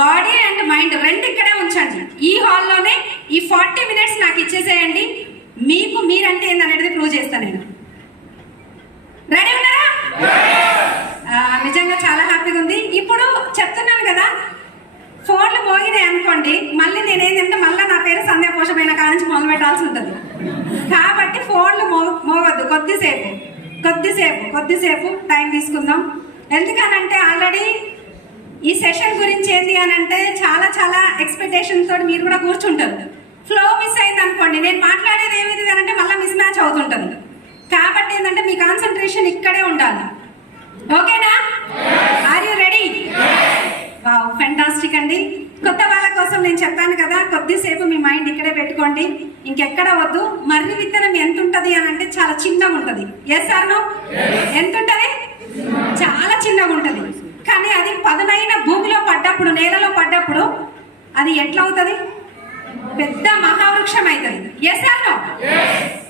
Body and mind రెండు ఇక్కడే ఉంచండి. ఈ హాల్లోనే ఈ 40 minutes నాకు ఇచ్చేసేయండి. మీకు మీరంటే ఏందనేది ప్రూవ్ చేస్తాను నేను. రెడీ ఉన్నారా? నిజంగా చాలా హ్యాపీగా ఉంది. ఇప్పుడు చెప్తున్నాను కదా, ఫోన్లు మోగినాయి అనుకోండి, మళ్ళీ నేనేంటంటే మళ్ళీ నా పేరు సంధ్యా పోషమైన కానించి మొదలు పెట్టాల్సి ఉంటుంది. కాబట్టి ఫోన్లు మోగొద్దు. కొద్దిసేపు టైం తీసుకుందాం. ఎందుకనంటే ఆల్రెడీ ఈ సెషన్ గురించి ఏంటి అని అంటే చాలా చాలా ఎక్స్పెక్టేషన్ తోటి మీరు కూడా కూర్చుంటారు. ఫ్లో మిస్ అయింది అనుకోండి, నేను మాట్లాడేది ఏమిటి అంటే మళ్ళీ మిస్ మ్యాచ్ అవుతుంటుంది. కాబట్టి ఏంటంటే మీ కాన్సన్ట్రేషన్ ఇక్కడే ఉండాలి. ఓకేనా? Are you ready? Wow, fantastic అండి. కొత్త వాళ్ళ కోసం నేను చెప్పాను కదా, కొద్దిసేపు మీ మైండ్ ఇక్కడే పెట్టుకోండి, ఇంకెక్కడ వద్దు. మర్రి విత్తనం ఎంత ఉంటుంది అని అంటే చాలా చిన్నగా ఉంటుంది. Yes or no? ఎంత ఉంటుంది? చాలా చిన్నగా ఉంటుంది. కానీ అది పదునైన భూమిలో పడ్డప్పుడు, నేలలో పడ్డప్పుడు అది ఎట్లా అవుతుంది? పెద్ద మహావృక్షం అవుతుంది. Yes or no?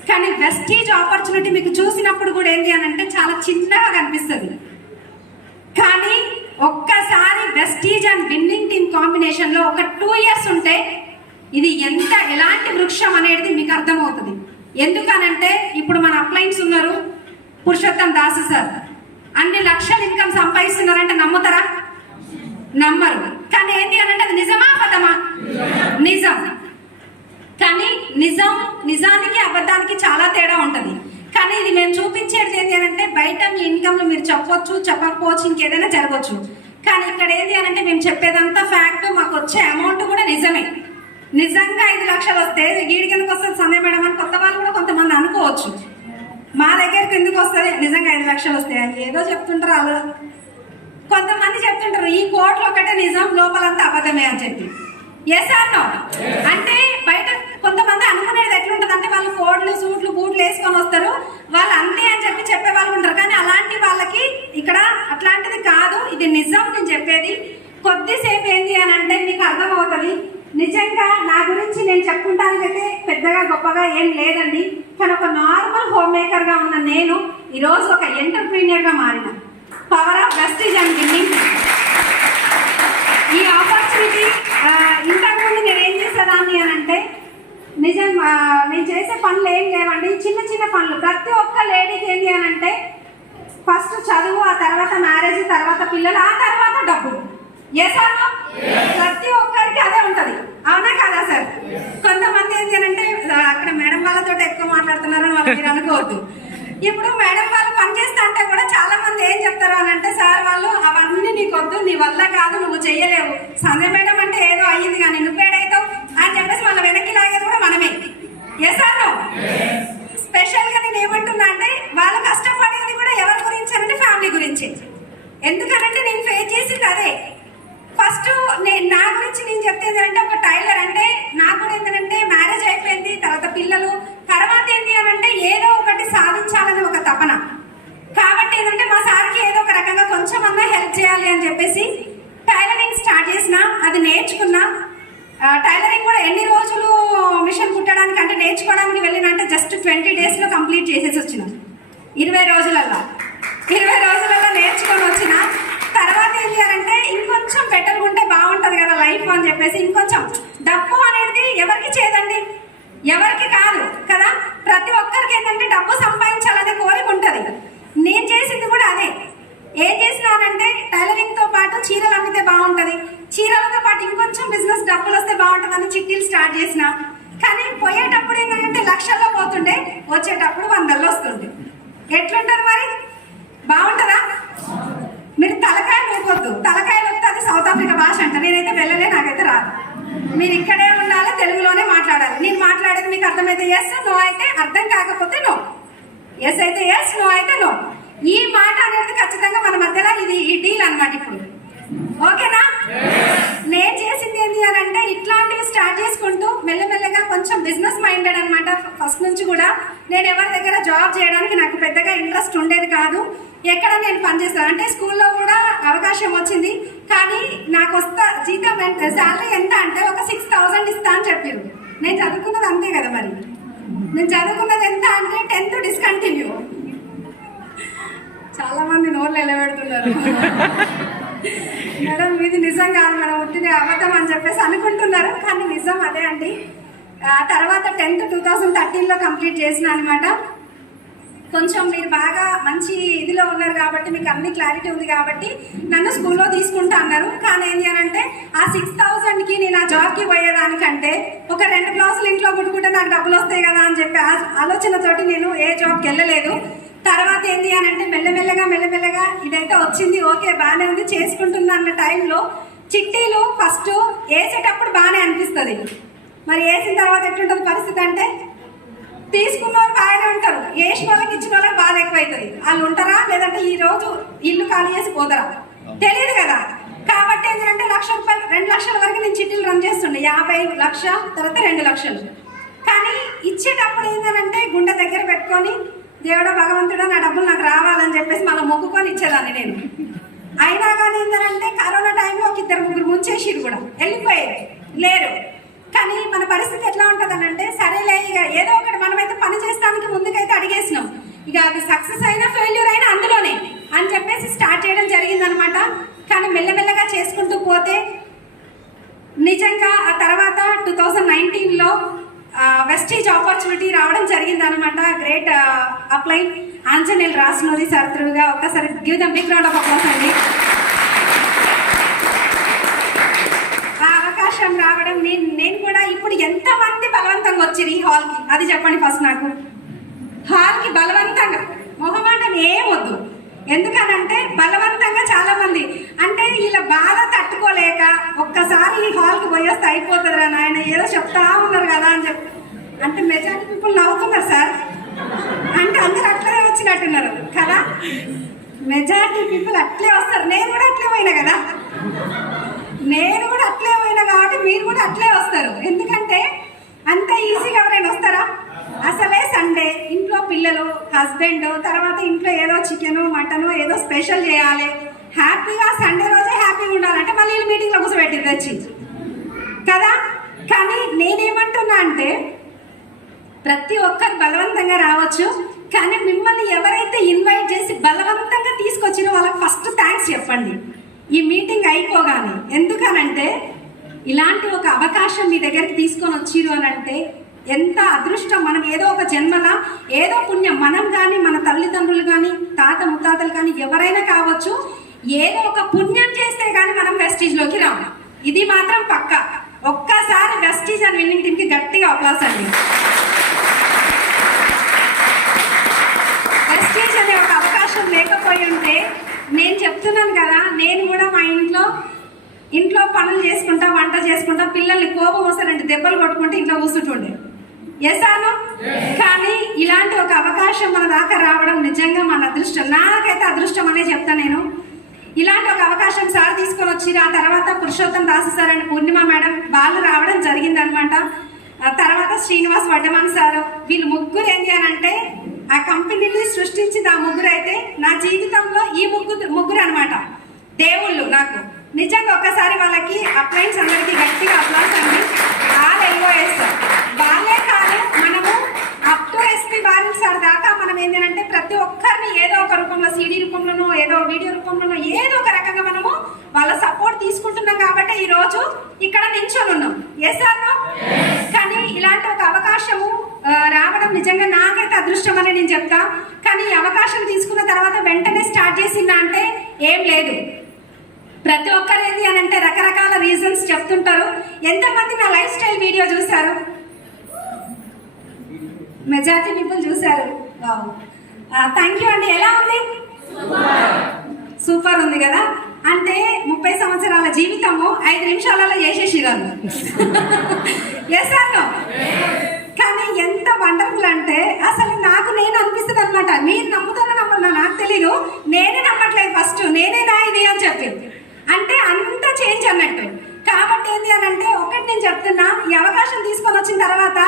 కానీ వెస్టీజ్ ఆపర్చునిటీ మీకు చూసినప్పుడు కూడా ఏంటి అని అంటే చాలా చిన్నగా కనిపిస్తుంది. కానీ ఒక్కసారి Vestige and winning team combination లో ఒక 2 years ఉంటే ఇది ఎలాంటి వృక్షం అనేది మీకు అర్థమవుతుంది. ఎందుకనంటే ఇప్పుడు మన అప్లైన్స్ ఉన్నారు, పురుషోత్తం దాసు సార్ అన్ని లక్షల ఇన్కమ్ సంపాదిస్తున్నారంటే నమ్ముతారా? నమ్మరు. కానీ ఏంటి అని అంటే అది నిజమా అబద్ధమా? నిజం. కానీ నిజానికి అబద్ధానికి చాలా తేడా ఉంటుంది. కానీ ఇది మేము చూపించేది ఏంటి అని అంటే బయట మీ ఇన్కమ్ మీరు చెప్పొచ్చు, చెప్పకపోవచ్చు, ఇంకేదైనా జరగవచ్చు. కానీ ఇక్కడ ఏంటి అని అంటే మేము చెప్పేదంతా ఫ్యాక్ట్. మాకు వచ్చే అమౌంట్ కూడా నిజమే. నిజంగా 5 లక్షలు వస్తే గీడికి ఎందుకు వస్తుంది సందేహం మేడం అని కొత్త వాళ్ళు కూడా కొంతమంది అనుకోవచ్చు. మా దగ్గరకు ఎందుకు వస్తుంది? నిజంగా 5 లక్షలు వస్తాయి అని ఏదో చెప్తుంటారు. అలా కొంతమంది చెప్తుంటారు ఈ కోట్లు ఒకటే నిజం, లోపలంతా అబద్ధమే అని చెప్పి. Yes or no? అంటే బయట కొంతమంది అనుకునేది ఎట్లుంటది అంటే వాళ్ళు కోట్లు, సూట్లు, బూట్లు వేసుకొని వస్తారు, వాళ్ళు అంతే అని చెప్పి చెప్పే వాళ్ళు ఉంటారు. కానీ అలాంటి వాళ్ళకి ఇక్కడ అట్లాంటిది కాదు, ఇది నిజం నేను చెప్పేది. కొద్దిసేపు ఏంటి అని అంటే మీకు అర్థమవుతుంది. నిజంగా నా గురించి నేను చెప్పుకుంటానికైతే పెద్దగా గొప్పగా ఏం లేదండి. కానీ ఒక నార్మల్ హోమ్ మేకర్ గా ఉన్న నేను ఈరోజు ఒక ఎంటర్ప్రీనియర్ గా మారిన. Power of Vestige and winnowing. ఈ ఆపర్చునిటీ ఇంతకుముందు నేను ఏం చేసేదాన్ని అని అంటే నేను చేసే పనులు ఏం లేవండి, చిన్న పనులు. ప్రతి ఒక్క లేడీకి ఏంటి అని అంటే ఫస్ట్ చదువు, ఆ తర్వాత మ్యారేజ్, తర్వాత పిల్లలు, ఆ తర్వాత డబ్బులు. Yes or no? ప్రతి ఒక్కరికి అదే ఉంటది. అవునా కదా సార్? కొంతమంది ఏంటి అని అంటే అక్కడ మేడం వాళ్ళతో ఎక్కువ మాట్లాడుతున్నారని వాళ్ళు మీరు అనుకోవద్దు. ఇప్పుడు మేడం వాళ్ళు పనిచేస్తా అంటే కూడా చాలా మంది ఏం చెప్తారు అని అంటే సార్ వాళ్ళు అవన్నీ నీకు వద్దు, నీ వల్ల కాదు, నువ్వు చెయ్యలేవు. సంధ్య మేడం అంటే ఏదో అయ్యింది కానీ నువ్వేడైతావు అని చెప్పేసి వాళ్ళ వెనక్కి లాగేది కూడా మనమే. Yes or no? స్పెషల్ గా నేను ఏమంటున్నా అంటే వాళ్ళు కష్టపడేది కూడా ఎవరి గురించి అంటే ఫ్యామిలీ గురించి. ఎందుకనంటే నేను ఫేస్ చేసింది అదే. ఫస్ట్ నా గురించి నేను చెప్తేది అంటే ఒక టైలర్ అంటే నాకు కూడా ఏంటంటే మ్యారేజ్ అయిపోయింది, తర్వాత పిల్లలు, తర్వాత ఏంటి అని అంటే ఏదో ఒకటి సాధించాలని ఒక తపన. కాబట్టి ఏంటంటే మా సార్కి ఏదో ఒక రకంగా కొంచెం అన్నా హెల్ప్ చేయాలి అని చెప్పేసి టైలరింగ్ స్టార్ట్ చేసిన, అది నేర్చుకున్నా. టైలరింగ్ కూడా ఎన్ని రోజులు మిషన్ కుట్టడానికి అంటే నేర్చుకోవడానికి వెళ్ళినంటే జస్ట్ 20 days లో కంప్లీట్ చేసేసి వచ్చిన. 20 రోజులలో నేర్చుకొని వచ్చిన. తర్వాత ఏం చేయాలంటే ఇంకొంచెం బెటర్ ఉంటే బాగుంటది కదా లైఫ్ అని చెప్పేసి ఇంకొంచెం డబ్బు అనేది ఎవరికి చేదండి, ఎవరికి కాదు కదా. ప్రతి ఒక్కరికి ఏంటంటే డబ్బు సంపాదించాలనే కోరిక ఉంటది. నేను చేసింది కూడా అదే. ఏం చేసినానంటే టైలరింగ్ తో పాటు చీరలు అమ్మితే బాగుంటది, చీరలతో పాటు ఇంకొంచెం బిజినెస్ డబ్బులు వస్తే బాగుంటది అని చిట్టీలు స్టార్ట్ చేసిన. కానీ పోయేటప్పుడు ఏంటంటే లక్షల్లో పోతుండే, వచ్చేటప్పుడు 100లో వస్తుండే. ఎట్లుంటది మరి? బాగుంటదా? మీరు తలకాయలు ఊపొద్దు. తలకాయలు వస్తే అది సౌత్ ఆఫ్రికా భాష అంట. నేనైతే వెళ్ళలే, నాకైతే రాదు. మీరు ఇక్కడే ఉండాలి, తెలుగులోనే మాట్లాడాలి. నేను మాట్లాడేది మీకు అర్థమైతే ఎస్, నో అయితే అర్థం కాకపోతే నో. ఎస్ అయితే ఎస్, నో అయితే నో. ఈ మాట అనేది ఖచ్చితంగా మన మధ్యలో ఇది ఈ డీల్ అనమాట. ఇప్పుడు ఓకేనా? నేను చేసింది ఏంటి అని అంటే ఇట్లాంటివి స్టార్ట్ చేసుకుంటూ మెల్లమెల్లగా కొంచెం బిజినెస్ మైండెడ్ అనమాట. ఫస్ట్ నుంచి కూడా నేను ఎవరి దగ్గర జాబ్ చేయడానికి నాకు పెద్దగా ఇంట్రెస్ట్ ఉండేది కాదు. ఎక్కడ నేను పనిచేస్తాను అంటే స్కూల్లో కూడా అవకాశం వచ్చింది. కానీ నాకు జీతం శాలరీ ఎంత అంటే ఒక 6,000 ఇస్తా అని చెప్పారు. నేను చదువుకున్నది అంతే కదా. మరి నేను చదువుకున్నది ఎంత అంటే 10th డిస్కంటిన్యూ. చాలా మంది నోర్లు ఎలబెడుతున్నారు. మేడం ఇది నిజం కాదు మేడం, ఉట్టిదే అబద్ధం అని చెప్పేసి అనుకుంటున్నారు, కానీ నిజం అదే అండి. తర్వాత 10th 2013లో కంప్లీట్ చేసిన అనమాట. కొంచెం మీరు బాగా మంచి ఇదిలో ఉన్నారు కాబట్టి మీకు అన్ని క్లారిటీ ఉంది కాబట్టి నన్ను స్కూల్లో తీసుకుంటా అన్నారు. కానీ ఏంటి అని అంటే ఆ 6,000కి నేను ఆ జాబ్కి పోయేదానికంటే ఒక 2 క్లాసులు ఇంట్లో కుట్టుకుంటే నాకు డబ్బులు వస్తాయి కదా అని చెప్పి ఆలోచనతోటి నేను ఏ జాబ్కి వెళ్ళలేదు. తర్వాత ఏంటి అని అంటే మెల్లమెల్లగా ఇదైతే వచ్చింది, ఓకే బాగానే ఉంది చేసుకుంటున్నా అన్న టైంలో చిట్టీలు ఫస్ట్ వేసేటప్పుడు బాగానే అనిపిస్తుంది. మరి వేసిన తర్వాత ఎట్లుంటుంది పరిస్థితి అంటే తీసుకున్న వాళ్ళు బాగానే ఉంటారు, వేసిన వాళ్ళకి ఇచ్చిన వాళ్ళకి బాధ ఎక్కువైతుంది. వాళ్ళు ఉంటారా లేదంటే ఈ రోజు ఇల్లు ఖాళీ చేసి పోతారా తెలియదు కదా. కాబట్టి ఏంటంటే 1,00,000 రూపాయలు 2 లక్షల వరకు నేను చిట్టీలు రన్ చేస్తుండే, 50 లక్ష తర్వాత 2 లక్షలు. కానీ ఇచ్చేటప్పుడు ఏంటంటే గుండె దగ్గర పెట్టుకొని దేవుడా భగవంతుడా నా డబ్బులు నాకు రావాలని చెప్పేసి మనం మొక్కుకొని ఇచ్చేదాన్ని నేను. అయినా కానీ ఏంటంటే కరోనా టైంలో ఒక 2-3 ముంచేసిరు కూడా వెళ్ళిపోయేది లేరు. కానీ మన పరిస్థితి ఎట్లా ఉంటుంది అని అంటే సరేలే ఇక ఏదో ఒకటి మనమైతే పని చేస్తానికి ముందుకైతే అడిగేసినాం, ఇక అది సక్సెస్ అయినా ఫెయిల్యూర్ అయినా అందులోనే అని చెప్పేసి స్టార్ట్ చేయడం జరిగిందనమాట. కానీ మెల్లమెల్లగా చేసుకుంటూ పోతే నిజంగా ఆ తర్వాత 2019లో వెస్టీజ్ ఆపర్చునిటీ రావడం జరిగింది అనమాట. Great upline Anjaneyulu Rasunuri sir త్రూగా ఒక్కసారి give them big round of applause అండి. అవకాశం రావడం నేను కూడా ఇప్పుడు ఎంతమంది బలవంతంగా వచ్చిరు ఈ హాల్కి అది చెప్పండి. ఫస్ట్ నాకు హాల్కి బలవంతంగా మొహమాటం ఏమొద్దు, ఎందుకనంటే బలవంతంగా చాలా మంది అంటే వీళ్ళ బాధ తట్టుకోలేక ఒక్కసారి ఈ హాల్కి పోయేస్తే అయిపోతుందిరా నాయన ఏదో చెప్తా ఉన్నారు కదా అని చెప్పి అంటే మెజారిటీ పీపుల్ నవ్వుతున్నారు సార్ అంటే అందరు అట్లే వచ్చినట్టున్నారు కదా. మెజారిటీ పీపుల్ అట్లే వస్తారు, నేను కూడా అట్లే పోయినా కదా, నేను కూడా అట్లే పోయినా కాబట్టి మీరు కూడా అట్లే వస్తారు. ఎందుకంటే అంత ఈజీగా ఎవరైనా వస్తారా? అసలే సండే ఇంట్లో పిల్లలు హస్బెండ్ తర్వాత ఇంట్లో ఏదో చికెను మటను ఏదో స్పెషల్ చేయాలి, హ్యాపీగా సండే రోజే హ్యాపీగా ఉండాలంటే మళ్ళీ వీళ్ళు మీటింగ్లో కూర్చోబెట్టింది వచ్చి కదా. కానీ నేనేమంటున్నా అంటే ప్రతి ఒక్కరు బలవంతంగా రావచ్చు, కానీ మిమ్మల్ని ఎవరైతే ఇన్వైట్ చేసి బలవంతంగా తీసుకొచ్చినో వాళ్ళకి ఫస్ట్ థ్యాంక్స్ చెప్పండి ఈ మీటింగ్ అయిపోగానే. ఎందుకనంటే ఇలాంటి ఒక అవకాశం మీ దగ్గరికి తీసుకొని వచ్చిరు అని అంటే ఎంత అదృష్టం. మనం ఏదో ఒక జన్మల ఏదో పుణ్యం మనం కానీ మన తల్లిదండ్రులు కానీ తాత ముత్తాతలు కానీ ఎవరైనా కావచ్చు, ఏదో ఒక పుణ్యం చేస్తే కానీ మనం వెస్టీజ్లోకి రాము, ఇది మాత్రం పక్క. ఒక్కసారి వెస్టీజ్ అని విన్నింగ్ టీమ్కి గట్టిగా అప్లాస్ అండి. వెస్టీజ్ అనే ఒక అవకాశం లేకపోయి ఉంటే నేను చెప్తున్నాను కదా, నేను కూడా మా ఇంట్లో పనులు చేసుకుంటా వంట చేసుకుంటా పిల్లల్ని కోపం వస్తారంటే దెబ్బలు కొట్టుకుంటే ఇంట్లో కూర్చుంటుండే ఎసాను. కానీ ఇలాంటి ఒక అవకాశం మన దాకా రావడం నిజంగా మన అదృష్టం, నాకైతే అదృష్టం అనే చెప్తా నేను. ఇలాంటి ఒక అవకాశం సార్ తీసుకొని వచ్చి ఆ తర్వాత Purushottam Dasu sir and Purnima madam వాళ్ళు రావడం జరిగిందనమాట. తర్వాత శ్రీనివాస్ వడ్డమాన్ సార్, వీళ్ళు ముగ్గురు ఏంటి అని అంటే ఆ కంపెనీని సృష్టించింది ఆ ముగ్గురు. అయితే నా జీవితంలో ఈ ముగ్గురు అనమాట దేవుళ్ళు నాకు. నిజంగా ఒక్కసారి వాళ్ళకి అప్లైన్స్ అందరికీ గట్టిగా అప్లాస్ అండి. ఆల్ ఎల్ఓఎస్ వాళ్ళే కాదు, మనము up to SP Baril sir దాకా మనం ఏంటంటే ప్రతి ఒక్కరిని ఏదో ఒక రూపంలో సీడీ రూపంలోనో ఏదో వీడియో రూపంలోనో ఏదో ఒక రకంగా మనము వాళ్ళ సపోర్ట్ తీసుకుంటున్నాం కాబట్టి ఈ రోజు ఇక్కడ నించొని ఉన్నాం. Yes or no? కానీ ఇలాంటి ఒక అవకాశము రావడం నిజంగా నాకైతే అదృష్టం అని నేను చెప్తా. కానీ ఈ అవకాశం తీసుకున్న తర్వాత వెంటనే స్టార్ట్ చేసిందా అంటే ఏం లేదు. ప్రతి ఒక్కరు ఏంటి అని అంటే రకరకాల రీజన్స్ చెప్తుంటారు. ఎంతమంది నా లైఫ్ స్టైల్ వీడియో చూశారు? మెజారిటీ పీపుల్ చూశారు. థ్యాంక్ యూ అండి. ఎలా ఉంది? సూపర్ ఉంది కదా. అంటే 30 సంవత్సరాల జీవితము 5 నిమిషాలలో చేసేసిరాను. ఎస్ అన్నో. కానీ ఎంత వండర్ఫుల్ అంటే అసలు నేను అనిపిస్తుంది అనమాట. మీరు నమ్ముతారో నమ్మన్నా నాకు తెలీదు, నేనే నమ్మట్లేదు ఫస్ట్, నేనేనా ఇది అని చెప్పి. అంటే అంత చేంజ్ అన్నట్టు. కాబట్టి ఏంటి అని అంటే ఒకటి నేను చెప్తున్నా, ఈ అవకాశం తీసుకొని వచ్చిన తర్వాత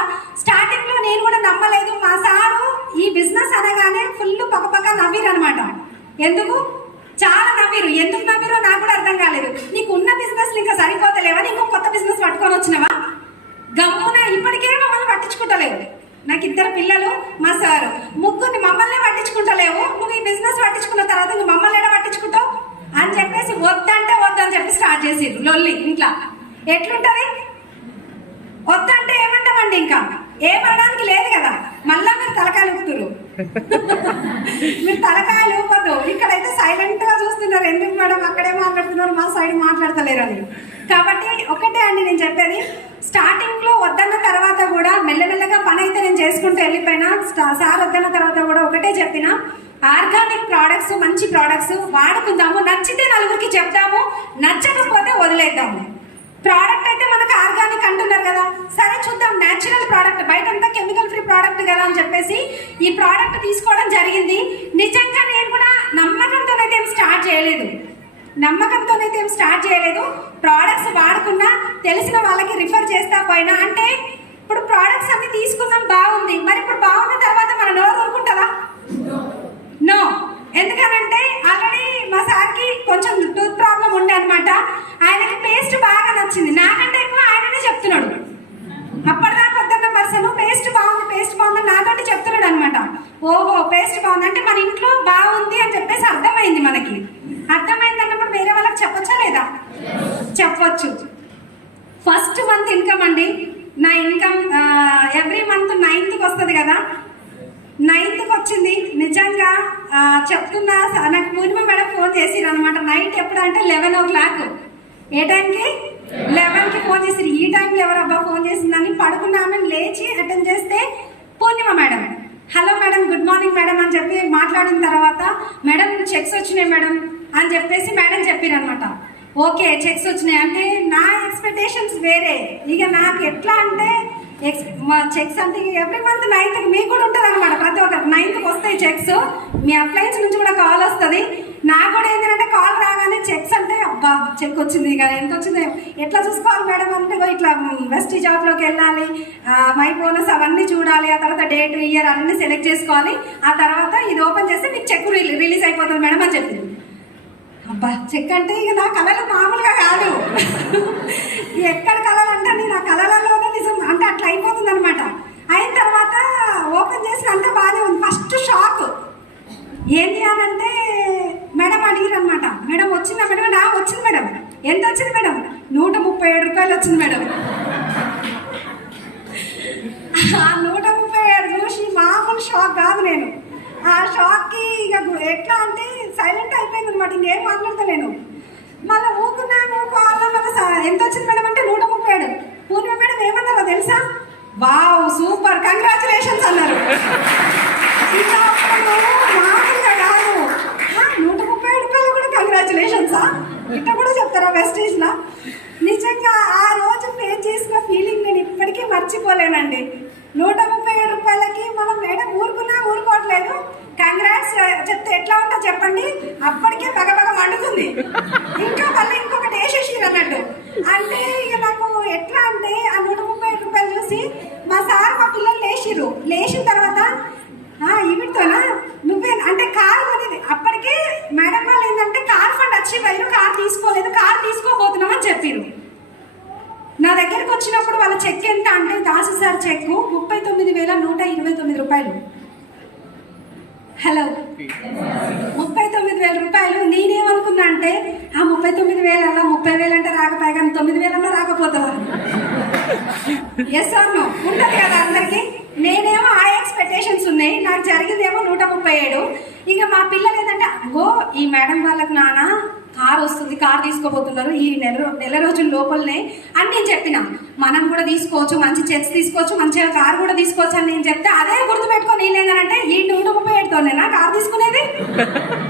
స్టార్టింగ్ లో నేను కూడా నమ్మలేదు. మా సారు ఈ బిజినెస్ అనగానే ఫుల్ పక్క నవ్విరు అనమాట. ఎందుకు చాలా నవ్విరు, ఎందుకు నవ్విరో నాకు కూడా అర్థం కాలేదు. నీకు ఉన్న బిజినెస్ ఇంకా సరిపోతలేవా, నీకు కొత్త బిజినెస్ పట్టుకొని వచ్చినవా? గమ్మున ఇప్పటికే మమ్మల్ని పట్టించుకుంటలేవు. నాకు 2 పిల్లలు, మా సారు, ముగ్గురిని మమ్మల్ని పట్టించుకుంటలేవు. నువ్వు ఈ బిజినెస్ పట్టించుకున్న తర్వాత నువ్వు మమ్మల్ని ఎలా పట్టించుకుంటావు? అని చెప్పేసి వద్దంటే వద్దని చెప్పి స్టార్ట్ చేసిర్రు లొల్లి. ఇంట్లో ఎట్లుంటది? వద్దంటే ఏమంటామండి, ఇంకా ఏమనడానికి లేదు కదా. మళ్ళా మీరు తలకాయలు ఊపుతురు. మీరు తలకాయలు ఊపద్దు. ఇక్కడైతే సైలెంట్ గా చూస్తున్నారు, ఎందుకు మేడం అక్కడే మాట్లాడుతున్నారు, మా సైడ్ మాట్లాడతలేరని. కాబట్టి ఒకటే అండి నేను చెప్పేది, స్టార్టింగ్ లో వద్దన్న తర్వాత కూడా మెల్లమెల్లగా పని అయితే నేను చేసుకుంటూ వెళ్ళిపోయినా. సార్ వద్దన్న తర్వాత కూడా ఒకటే చెప్పిన, ఆర్గానిక్ ప్రోడక్ట్స్ మంచి ప్రోడక్ట్స్ వాడుకుందాము, నచ్చితే నలుగురికి చెప్దాము, నచ్చకపోతే వదిలేద్దాము. ప్రోడక్ట్ అయితే మనకు ఆర్గానిక్ అంటున్నారు కదా, సరే చూద్దాం న్యాచురల్ ప్రోడక్ట్, బయటంతా కెమికల్ ఫ్రీ ప్రోడక్ట్ కదా అని చెప్పేసి ఈ ప్రోడక్ట్ తీసుకోవడం జరిగింది. నిజంగా నేను కూడా నమ్మకంతోనైతే ఏం స్టార్ట్ చేయలేదు. ప్రోడక్ట్స్ వాడుకున్నా, తెలిసిన వాళ్ళకి రిఫర్ చేస్తా పోయినా. అంటే ఇప్పుడు ప్రోడక్ట్స్ అన్ని తీసుకున్నాం, బాగుంది, మరి ఇప్పుడు బాగున్న తర్వాత మన నోరు ఊరుకుంటుందా? నో. ఎందుకనంటే ఆల్రెడీ మా సార్కి కొంచెం టూత్ ప్రాబ్లం ఉండే అనమాట. ఆయనకి పేస్ట్ బాగా నచ్చింది, నాకంటే ఎక్కువ ఆయననే చెప్తున్నాడు. అప్పటిదాకా వద్దన్న పర్సన్ పేస్ట్ బాగుంది నాతోటి చెప్తున్నాడు అనమాట. ఓహో పేస్ట్ బాగుంది అంటే మన ఇంట్లో బాగుంది అని చెప్పేసి అర్థమైంది. మనకి అర్థమైంది అన్నప్పుడు వేరే వాళ్ళకి చెప్పొచ్చా లేదా? చెప్పొచ్చు. ఫస్ట్ మంత్ ఇన్కమ్ అండి, నా ఇన్కమ్ ఎవ్రీ మంత్ 9th వస్తుంది కదా, 9th వచ్చింది. నిజంగా చెప్తున్నా, నాకు పూర్ణిమ మేడం ఫోన్ చేసిరు అనమాట. నైట్ ఎప్పుడు అంటే 11 o'clock. ఏ టైంకి? 11కి ఫోన్ చేసిరు. ఈ టైంలో ఎవరబ్బా ఫోన్ చేసిందని పడుకున్నామని లేచి అటెండ్ చేస్తే Purnima madam, hello madam, good morning madam అని చెప్పి మాట్లాడిన తర్వాత, మేడం చెక్స్ వచ్చినాయి మేడం అని చెప్పేసి మేడం చెప్పారు అనమాట. ఓకే చెక్స్ వచ్చినాయి అంటే నా ఎక్స్పెక్టేషన్స్ వేరే. ఇక నాకు ఎట్లా అంటే చెక్స్ అంటే ఎవ్రీ మంత్ 9th మీకు కూడా ఉంటుంది అనమాట. ప్రతి ఒక్కరు 9th వస్తాయి చెక్స్. మీ అప్లయన్స్ నుంచి కూడా కాల్ వస్తుంది. నాకు కూడా ఏంటంటే కాల్ రాగానే చెక్స్ అంటే అబ్బా చెక్ వచ్చింది, కదా ఎంత వచ్చింది, ఎట్లా చూసుకోవాలి మేడం అంటే ఇట్లా వెస్ట్ జాబ్లోకి వెళ్ళాలి, మై బోనస్ అవన్నీ చూడాలి, ఆ తర్వాత డేట్ ఇయర్ అన్నీ సెలెక్ట్ చేసుకోవాలి, ఆ తర్వాత ఇది ఓపెన్ చేస్తే మీకు చెక్ రిలీజ్ అయిపోతుంది మేడం అని చెప్పింది. అబ్బా చెక్ అంటే ఇక నా కళలు మామూలుగా కాదు. ఎక్కడ కళలు అంటే నేను ఆ కళలలోనే నిజం అంటే అట్లా అయిపోతుంది అనమాట. అయిన తర్వాత ఓపెన్ చేసి అంతా బాగానే ఉంది. ఫస్ట్ షాక్ ఏంటి అని అంటే మేడం అడిగిరు అనమాట, మేడం వచ్చిందా మేడం? నా వచ్చింది మేడం. ఎంత వచ్చింది మేడం? 137 రూపాయలు వచ్చింది మేడం. ఆ 137 చూసి మామూలు షాక్ కాదు నేను. ఆ షాక్కి ఇక ఎట్లా అంటే సైలెంట్ అయిపోయింది అనమాట, ఇంకేం మాట్లాడతలేను. మళ్ళీ ఊకున్నాను మళ్ళీ ఎంత వచ్చింది మేడం అంటే 137. పూర్ణిమ మేడం ఏమన్నారో తెలుసా? వావ్ సూపర్ కంగ్రాచులేషన్స్ అన్నారు. ఇంకా మామూలుగా కాదు, 137 రూపాయలు కూడా కంగ్రాచులేషన్సా? ఇట్లా కూడా చెప్తారా వెస్టేజ్లా? నిజంగా ఆ రోజు పే చేసిన ఫీలింగ్ నేను ఇప్పటికీ మర్చిపోలేనండి. 137 రూపాయలకి మనం మేడం ఊరుకోవట్లేదు, కంగ్రాట్స్ చెప్తే ఎట్లా ఉంటుందో చెప్పండి. అప్పటికే బగబగ మండుతుంది. ఇంకా మళ్ళీ ఇంకొకటి వేసేసిరు అన్నట్టు. అంటే ఇక నాకు ఎట్లా అంటే ఆ 137 రూపాయలు చూసి మా సార్ మా పిల్లలు లేచిన తర్వాత ఇవితోనా నువ్వే అంటే కార్ కొనేది. అప్పటికే మేడం వాళ్ళు ఏంటంటే కార్ ఫండ్ అచీవ్ అయ్యారు, కార్ తీసుకోలేదు, కార్ తీసుకోబోతున్నామని చెప్పారు. నా దగ్గరకు వచ్చినప్పుడు వాళ్ళ చెక్ ఎంత అంటే దాసు సార్ చెక్ 39,129 రూపాయలు. హలో 39,000 రూపాయలు. నేనేమనుకున్నా అంటే ఆ 39,000 అలా 30,000 అంటే రాకపోయా కానీ 9,000 అన్నా రాకపోతుందా? ఎస్ సార్ నో ఉంటుంది కదా అందరికి. నేనేమో ఆ ఎక్స్పెక్టేషన్స్ ఉన్నాయి, నాకు జరిగిందేమో 137. ఇక మా పిల్లలు ఏంటంటే అగో ఈ మేడం వాళ్ళకి నాన్న కార్ వస్తుంది, కార్ తీసుకోబోతున్నారు ఈ నెల రోజుల లోపలనే అని నేను చెప్పిన. మనం కూడా తీసుకోవచ్చు, మంచి చెక్స్ తీసుకోవచ్చు, మంచిగా కార్ కూడా తీసుకోవచ్చు అని నేను చెప్తే అదే గుర్తుపెట్టుకొని నేను ఏంటంటే ఈ 137తోనేనా కార్ తీసుకునేది?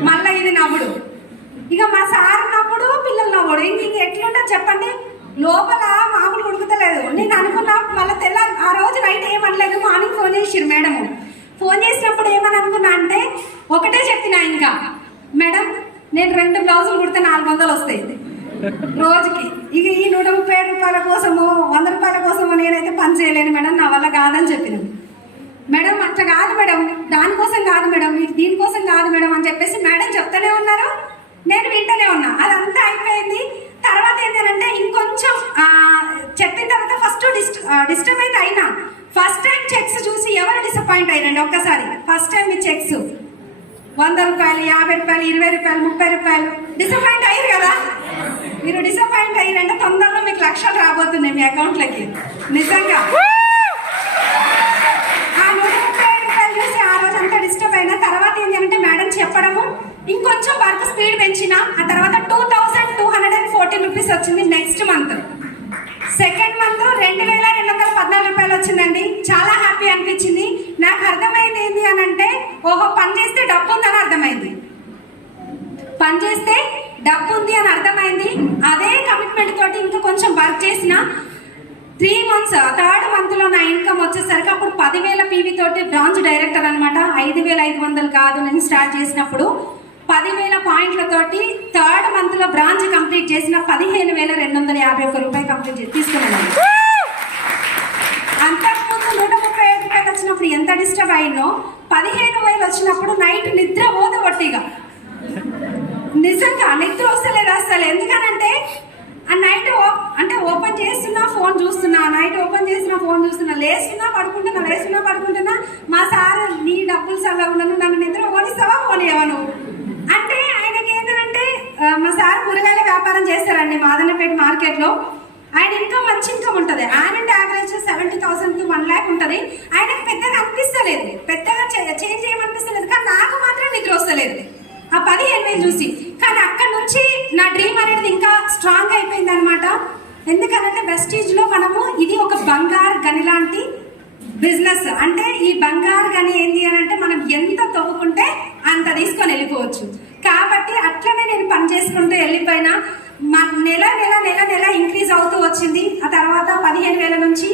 మళ్ళీ ఇది నవ్వుడు. ఇక మా సార్ నవ్వుడు, పిల్లలు నవ్వుడు. ఇంక ఎట్లుంటుంది చెప్పండి? లోపల మామూలు ఉడుకుతలేదు. నేను అనుకున్నా మళ్ళీ ఆ రోజు నైట్ ఏమనలేదు, మార్నింగ్ ఫోన్ చేసిరు మేడము. ఫోన్ చేసినప్పుడు ఏమని అనుకున్నా అంటే ఒకటే చెప్పిన, ఇంకా మేడం నేను 2 బ్లౌజులు కుడితే 400 వస్తాయి రోజుకి. ఇక ఈ 137 రూపాయల కోసము 100 రూపాయల కోసము నేనైతే పని చేయలేను మేడం, నా వల్ల కాదని చెప్పిన. మేడం అట్లా కాదు మేడం, దానికోసం కాదు మేడం, మీరు దీనికోసం కాదు మేడం అని చెప్పేసి మేడం చెప్తానే ఉన్నారు, నేను వింటూనే ఉన్నా. అదంతా అయిపోయింది. తర్వాత ఏంటంటే ఇంకొంచెం చెప్పిన తర్వాత ఫస్ట్ డిస్టర్బ్ అయితే అయినా. ఫస్ట్ టైం చెక్స్ చూసి ఎవరు డిసప్పాయింట్ అయ్యారండి ఒక్కసారి? ఫస్ట్ టైం మీ చెక్స్ 100 రూపాయలు, 50 రూపాయలు, 20 రూపాయలు, 30 రూపాయలు డిసప్పాయింట్ అయ్యారు కదా? మీరు డిసప్పాయింట్ అయ్యారంటే తొందరలో మీకు లక్షలు రాబోతున్నాయి మీ అకౌంట్లకి. నిజంగా ఆ 135 రూపాయలు చూసి ఆ రోజు అంతా డిస్టర్బ్ అయినా తర్వాత ఏంటంటే మేడం చెప్పడము ఇంకొంచెం వర్క్ స్పీడ్ పెంచిన ఆ తర్వాత 2214 రూపీస్ వచ్చింది. నెక్స్ట్ మంత్ సెకండ్ మంత్ 2214 రూపాయలు వచ్చిందండి. చాలా హ్యాపీ అనిపించింది. నాకు అర్థమైంది ఏంటి అని అంటే ఓహో పని చేస్తే డబ్బు ఉందని అర్థమైంది. పని చేస్తే డబ్బు ఉంది అని అర్థమైంది. అదే కమిట్మెంట్ తోటి ఇంకా కొంచెం వర్క్ చేసిన 3 మంత్స్ థర్డ్ మంత్ లో నా ఇన్కమ్ వచ్చేసరికి అప్పుడు 10,000 పీవీ తోటి బ్రాంచ్ డైరెక్టర్ అనమాట. 5,500 కాదు నేను స్టార్ట్ చేసినప్పుడు 10,000 పాయింట్లతోటి థర్డ్ మంత్ లో బ్రాంచ్ కంప్లీట్ చేసిన 15,251 రూపాయలు కంప్లీట్ తీసుకున్నాను. అంతకుముందు 137 రూపాయలు వచ్చినప్పుడు ఎంత డిస్టర్బ్ అయిందో 15,000 వచ్చినప్పుడు నైట్ నిద్ర పోదు వట్టిగా. నిజంగా నిద్ర వస్తలేదు అసలు. ఎందుకనంటే ఆ నైట్ అంటే ఓపెన్ చేస్తున్నా ఫోన్ చూస్తున్నా, నైట్ ఓపెన్ చేస్తున్నా ఫోన్ చూస్తున్నా, లేస్తున్నా పడుకుంటున్నా. మా సార్ నీ డబ్బులు సల్లా ఉండను, నన్ను నిద్ర పోనిస్తావా పోనియవా నువ్వు అంటే. ఆయనకి ఏంటంటే మా సార్ కూరగాయల వ్యాపారం చేస్తారండి మాదన్నపేట మార్కెట్ లో. ఆయన ఇన్కమ్ మంచి ఇన్కమ్ ఉంటుంది. ఆయన యావరేజ్ 70,000 to 1 lakh ఉంటుంది. ఆయనకు పెద్దగా అనిపిస్తలేదు, పెద్దగా చేంజ్ చేయమనిపిస్తలేదు. కానీ నాకు మాత్రం నిద్ర వస్తలేదు ఆ 15,000 చూసి. కానీ అక్కడ నుంచి నా డ్రీమ్ అనేది ఇంకా స్ట్రాంగ్ అయిపోయింది అనమాట. ఎందుకనంటే వెస్టీజ్ లో మనము ఇది ఒక బంగారు గని లాంటి బిజినెస్. అంటే ఈ బంగారు గని ఏంటి అని అంటే మనం ఎంత తవ్వుకుంటే అంత తీసుకొని వెళ్ళిపోవచ్చు. కాబట్టి అట్లనే నేను పని చేసుకుంటూ వెళ్ళిపోయినా. నెల నెల నెల నెల ఇంక్రీజ్ అవుతూ వచ్చింది. ఆ తర్వాత 15,000 నుంచి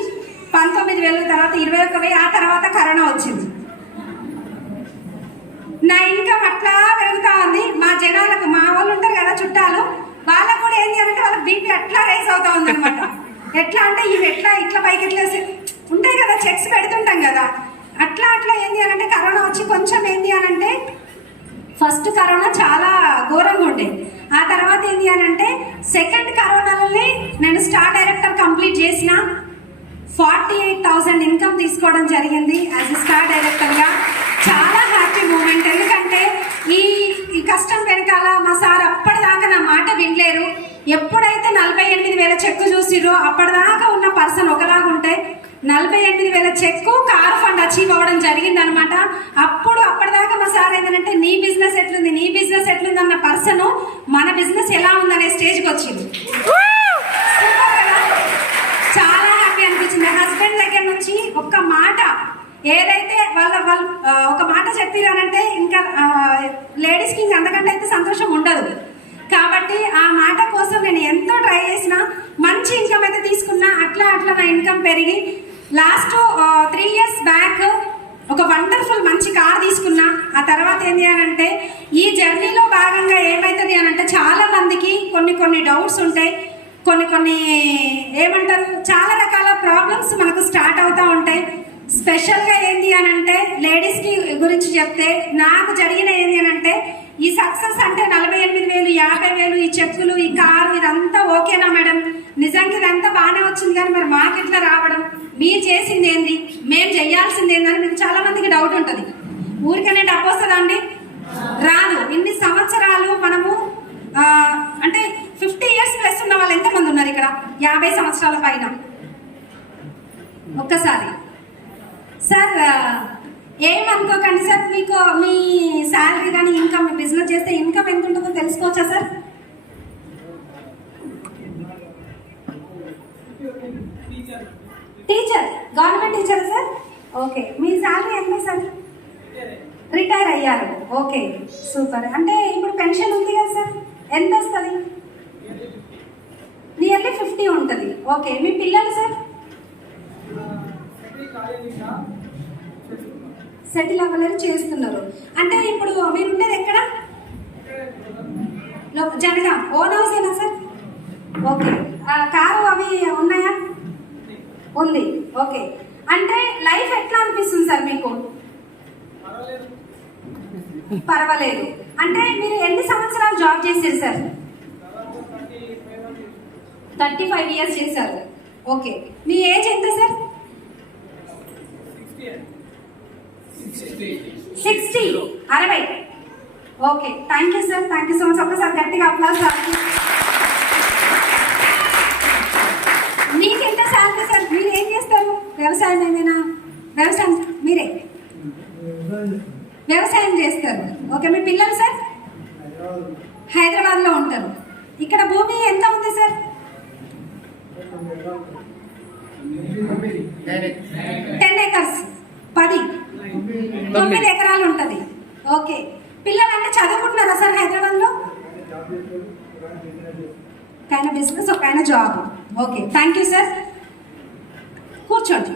19,000, తర్వాత 21,000, ఆ తర్వాత కరోనా వచ్చింది. నా ఇన్కమ్ అట్లా పెరుగుతా ఉంది. మా జనాలకు మా వాళ్ళు ఉంటారు కదా చుట్టాలు, వాళ్ళకు కూడా ఏంటి అంటే వాళ్ళకి బీపీ అట్లా రైస్ అవుతా ఉంది అనమాట. ఎట్లా అంటే ఇవి ఇట్లా పైకి ఎట్లా ఉంటాయి కదా, చెక్స్ పెడుతుంటాం కదా, అట్లా ఏంటి అని అంటే కరోనా వచ్చి కొంచెం ఏంటి అని అంటే ఫస్ట్ కరోనా చాలా ఘోరంగా ఉండేది. ఆ తర్వాత ఏంటి అని అంటే సెకండ్ కరోనాలోనే నేను స్టార్ డైరెక్టర్ కంప్లీట్ చేసిన 48,000 ఇన్కమ్ తీసుకోవడం జరిగింది యాజ్ స్టార్ డైరెక్టర్ గా. చాలా హ్యాపీ మూమెంట్. ఎందుకంటే ఈ కష్టం వెనకాల మా సార్ అప్పటిదాకా నా మాట వినలేరు. ఎప్పుడైతే 48,000 చెక్కు చూసిరో అప్పటిదాకా ఉన్న పర్సన్ ఒకలాగా ఉంటే 48,000 చెక్కు కార్ ఫండ్ అచీవ్ అవ్వడం జరిగింది అనమాట. అప్పటిదాకా మా సార్ ఏంటంటే నీ బిజినెస్ ఎట్లుంది అన్న పర్సన్ మన బిజినెస్ ఎలా ఉందనే స్టేజ్కి వచ్చింది. చాలా హ్యాపీ అనిపించింది. హస్బెండ్ దగ్గర నుంచి ఒక్క మాట ఏదైతే వాళ్ళు ఒక మాట చెప్పిరానంటే ఇంకా లేడీస్ కి అంతకంటే అయితే సంతోషం ఉండదు. కాబట్టి ఆ మాట కోసం నేను ఎంతో ట్రై చేసిన, మంచి ఇన్కమ్ అయితే తీసుకున్నా. అట్లా నా ఇన్కమ్ పెరిగి లాస్ట్ 3 years బ్యాక్ ఒక వండర్ఫుల్ మంచి కార్ తీసుకున్నా. ఆ తర్వాత ఏంటి అని అంటే ఈ జర్నీలో భాగంగా ఏమవుతుంది అని అంటే చాలా మందికి కొన్ని డౌట్స్ ఉంటాయి, కొన్ని ఏమంటారు చాలా రకాల ప్రాబ్లమ్స్ మనకు స్టార్ట్ అవుతూ ఉంటాయి. స్పెషల్గా ఏంటి అని అంటే లేడీస్కి గురించి చెప్తే నాకు జరిగిన ఏంటి అని అంటే ఈ సక్సెస్ అంటే 48,000, 50,000, ఈ చెక్కులు, ఈ కారు, ఇదంతా ఓకేనా మేడం? నిజంగా ఇదంతా బాగానే వచ్చింది, కానీ మరి మాకు ఇట్లా రావడం, మీరు చేసింది ఏంది, మేము చేయాల్సింది ఏందని మీకు చాలా మందికి డౌట్ ఉంటుంది. ఊరికనే డబ్బు వస్తుందా అండి? రాదు. ఇన్ని సంవత్సరాలు మనము అంటే 50 years ప్లస్ ఉన్న వాళ్ళు ఎంతమంది ఉన్నారు ఇక్కడ? 50 సంవత్సరాల పైన. ఒక్కసారి సార్ ఏమనుకోకండి సార్, మీకు మీ శాలరీ కానీ ఇన్కమ్, బిజినెస్ చేస్తే ఇన్కమ్ ఎంత ఉంటుందో తెలుసుకోవచ్చా sir? Teacher, government teacher sir? Okay. మీ శాలరీ ఎంత సార్? రిటైర్ అయ్యారు. Okay, super. అంటే ఇప్పుడు పెన్షన్ ఉంది కదా సార్, ఎంత వస్తుంది? నియర్లీ 50 ఉంటుంది. ఓకే. మీ పిల్లలు సార్? సెటిల్ అవ్వలేరు, చేస్తున్నారు. అంటే ఇప్పుడు మీరు ఉండేది ఎక్కడ? జనగాం. ఓన్ హౌస్ ఏనా సార్? ఓకే. కారు అవి ఉన్నాయా? ఉంది. ఓకే. అంటే లైఫ్ ఎట్లా అనిపిస్తుంది సార్ మీకు? పర్వాలేదు. అంటే మీరు ఎన్ని సంవత్సరాలు జాబ్ చేశారు సార్? 35 years చేశారు. ఓకే. మీ ఏజ్ ఎంత sir? 60. 60. Okay, thank you sir, thank you so much. ఒకసారి గట్టిగా అప్లాస్. మీకెంత శాలరీ సార్? మీరు ఏం చేస్తారు? వ్యవసాయం ఏమైనా? వ్యవసాయం మీరే వ్యవసాయం చేస్తారు. ఓకే, మీ పిల్లలు సార్ హైదరాబాద్లో ఉంటారు. ఇక్కడ భూమి ఎంత ఉంది సార్? 10 acres, 9 ఎకరాలు ఉంటుంది. ఓకే, పిల్లలు అంటే చదువుకుంటున్నారా సార్ హైదరాబాద్లో? ఒక ఆయన బిజినెస్, ఒక ఆయన job. Okay, thank you sir. కూర్చోండి.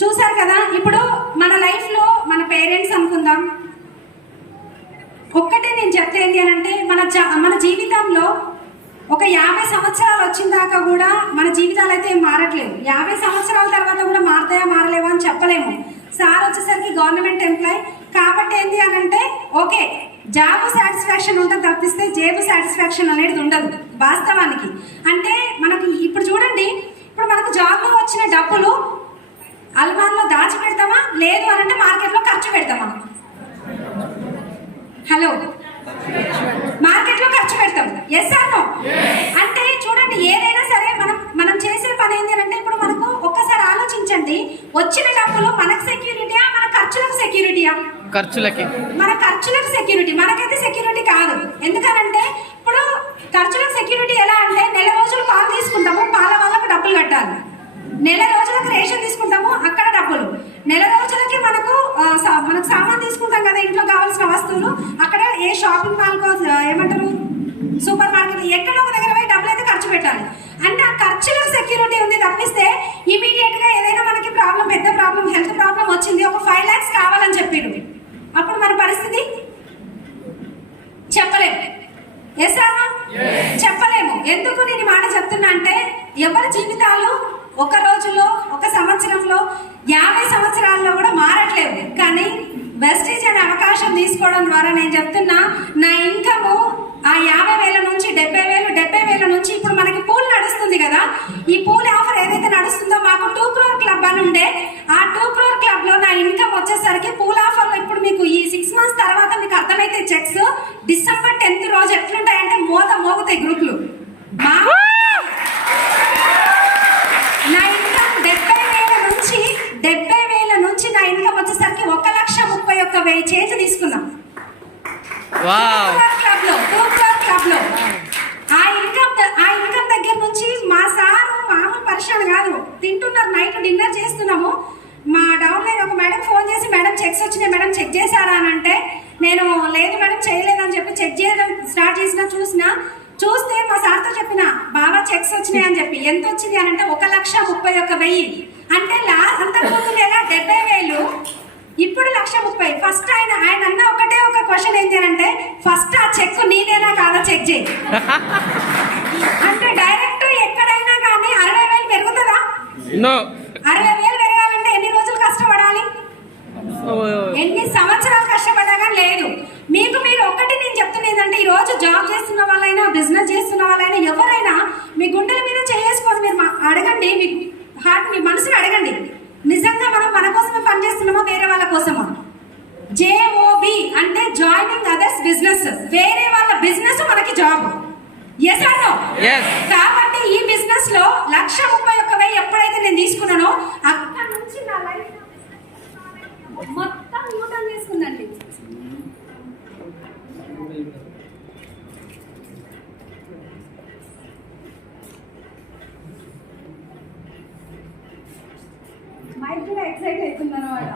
చూసారు కదా, ఇప్పుడు మన లైఫ్లో మన పేరెంట్స్ అనుకుందాం. ఒక్కటే నేను చెప్తేంది అని అంటే మన జీవితంలో ఒక 50 సంవత్సరాలు వచ్చిన దాకా కూడా మన జీవితాలు అయితే మారట్లేదు. 50 సంవత్సరాల తర్వాత కూడా మారతాయా మారలేవా అని చెప్పలేము. సార్ వచ్చేసరికి గవర్నమెంట్ ఎంప్లాయ్ కాబట్టి ఏంటి అని అంటే ఓకే, జాబ్ సాటిస్ఫాక్షన్ ఉంటుంది తప్పిస్తే జేబు సాటిస్ఫాక్షన్ అనేది ఉండదు వాస్తవానికి. అంటే మనకు ఇప్పుడు చూడండి, ఇప్పుడు మనకు జాబ్లో వచ్చిన డబ్బులు అల్మార్లో దాచిపెడతామా, లేదు అని అంటే మార్కెట్లో ఖర్చు పెడతామా? హలో, మార్కెట్లో ఖర్చు పెడతాం. Yes or no? అంటే చూడండి, ఏదైనా సరే మనం చేసే పని ఏంటి అంటే ఇప్పుడు మనకు ఒక్కసారి ఆలోచించండి, వచ్చిన డబ్బులు మనకు సెక్యూరిటీయా, మన ఖర్చులకు సెక్యూరిటీయా? ఖర్చులకి. మన ఖర్చులకు సెక్యూరిటీ, మనకైతే సెక్యూరిటీ కాదు. ఎందుకనంటే ఇప్పుడు ఖర్చులకు సెక్యూరిటీ ఎలా అంటే నెల రోజులు పాలు తీసుకుంటాము, పాల వాళ్ళకు డబ్బులు కట్టాలి. నెల రోజులకు రేషన్ తీసుకుంటాము, అక్కడ డబ్బులు. నెల రోజులకి మనకు సామాన్ తీసుకుంటాం కదా, ఇంట్లో కావాల్సిన వస్తువులు. అక్కడ ఏ షాపింగ్ మాల్కో ఏమంటారు సూపర్ మార్కెట్ ఎక్కడో ఒక దగ్గర పోయి డబ్బులు అయితే ఖర్చు పెట్టాలి. అంటే ఆ ఖర్చులకు సెక్యూరిటీ ఉంది తప్పిస్తే ఇమీడియట్ గా ఏదైనా మనకి ప్రాబ్లం, పెద్ద ప్రాబ్లం, హెల్త్ ప్రాబ్లం వచ్చింది, ఒక 5 lakhs కావాలని చెప్పారు, అప్పుడు మన పరిస్థితి చెప్పలేము. ఎస్ అన్నా? చెప్పలేము. ఎందుకు నేను మాట చెప్తున్నా అంటే ఎవరి జీవితాలు ఒక రోజులో, ఒక సంవత్సరంలో, 50 సంవత్సరాల్లో కూడా మారట్లేదు. కానీ వెస్టేజ్ అనే అవకాశం తీసుకోవడం ద్వారా నేను చెప్తున్నా, నా ఇన్కమ్ ఆ 50,000 నుంచి 70,000, 70,000 నుంచి ఇప్పుడు మనకి పూల్ నడుస్తుంది కదా, ఈ పూల్ ఆఫర్ ఏదైతే నడుస్తుందో మాకు 2 crore క్లబ్ అని ఉండే, ఆ 2 crore క్లబ్ లో నా ఇన్కమ్ వచ్చేసరికి పూల్ ఆఫర్ లో ఇప్పుడు మీకు ఈ 6 months తర్వాత మీకు అర్థమైతే చెక్స్ December 10th రోజు ఎట్లుంటాయంటే మోగుతాయి గ్రూపులు. నా ఇన్కమ్ 70,000 నుంచి నా ఇన్కమ్ వచ్చేసరికి 1,31,100 చేంజ్ తీసుకున్నాం. 2 crore క్లబ్ లో ఆ ఇన్కమ్ దగ్గర నుంచి మా సారు మామూలు పరిశాన్ కాదు, తింటున్నారు, నైట్ డిన్నర్ చేస్తున్నాము. మా డౌన్ లైన్ ఒక మేడం ఫోన్ చేసి, మేడం చెక్స్ వచ్చినాయి మేడం, చెక్ చేశారా అని అంటే నేను లేదు మేడం చేయలేదని చెప్పి చెక్ చేయడం స్టార్ట్ చూస్తే మా సార్తో చెప్పిన, బాగా చెక్స్ వచ్చినాయి అని చెప్పి. ఎంత వచ్చింది అని అంటే 1,31,100. అంటే అంతకుముందు నెల 70,000, ఇప్పుడు 1,30,000. ఫస్ట్ ఆయన అన్న ఒకటే ఒక క్వశ్చన్ ఏంటి అంటే ఫస్ట్ ఆ చెక్ నీదేనా కాదా చెక్ చేయి అంటే డైరెక్ట్ ఎక్కడైనా కానీ 60,000 పెరుగుతుందా? 60,000 పెరగాలంటే ఎన్ని రోజులు కష్టపడాలి, ఎన్ని సంవత్సరాలు కష్టపడ్డా కానీ లేదు. మీరు ఒక్కటి నేను చెప్తున్నా ఏంటంటే ఈ రోజు జాబ్ చేస్తున్న వాళ్ళైనా, బిజినెస్ చేస్తున్న వాళ్ళైనా, ఎవరైనా మీ గుండెల మీద చేసుకొని మీరు అడగండి, మీ మనసుని అడగండి, నిజంగా మనం మన కోసమే పనిచేస్తున్నామా వేరే వాళ్ళ కోసమా? JOB అంటే జాయినింగ్ అదర్స్ బిజినెస్, వేరే వాళ్ళ బిజినెస్ మనకి జాబ్. Yes or no? కాబట్టి ఈ బిజినెస్ లో 1,31,100 ఎప్పుడైతే నేను తీసుకున్నానో అక్కడ నుంచి నా లైఫ్ మొత్తం యూటర్న్ చేసుకుందండి. మైక్ కూడా ఎక్సైట్ అవుతుంది అనమాట.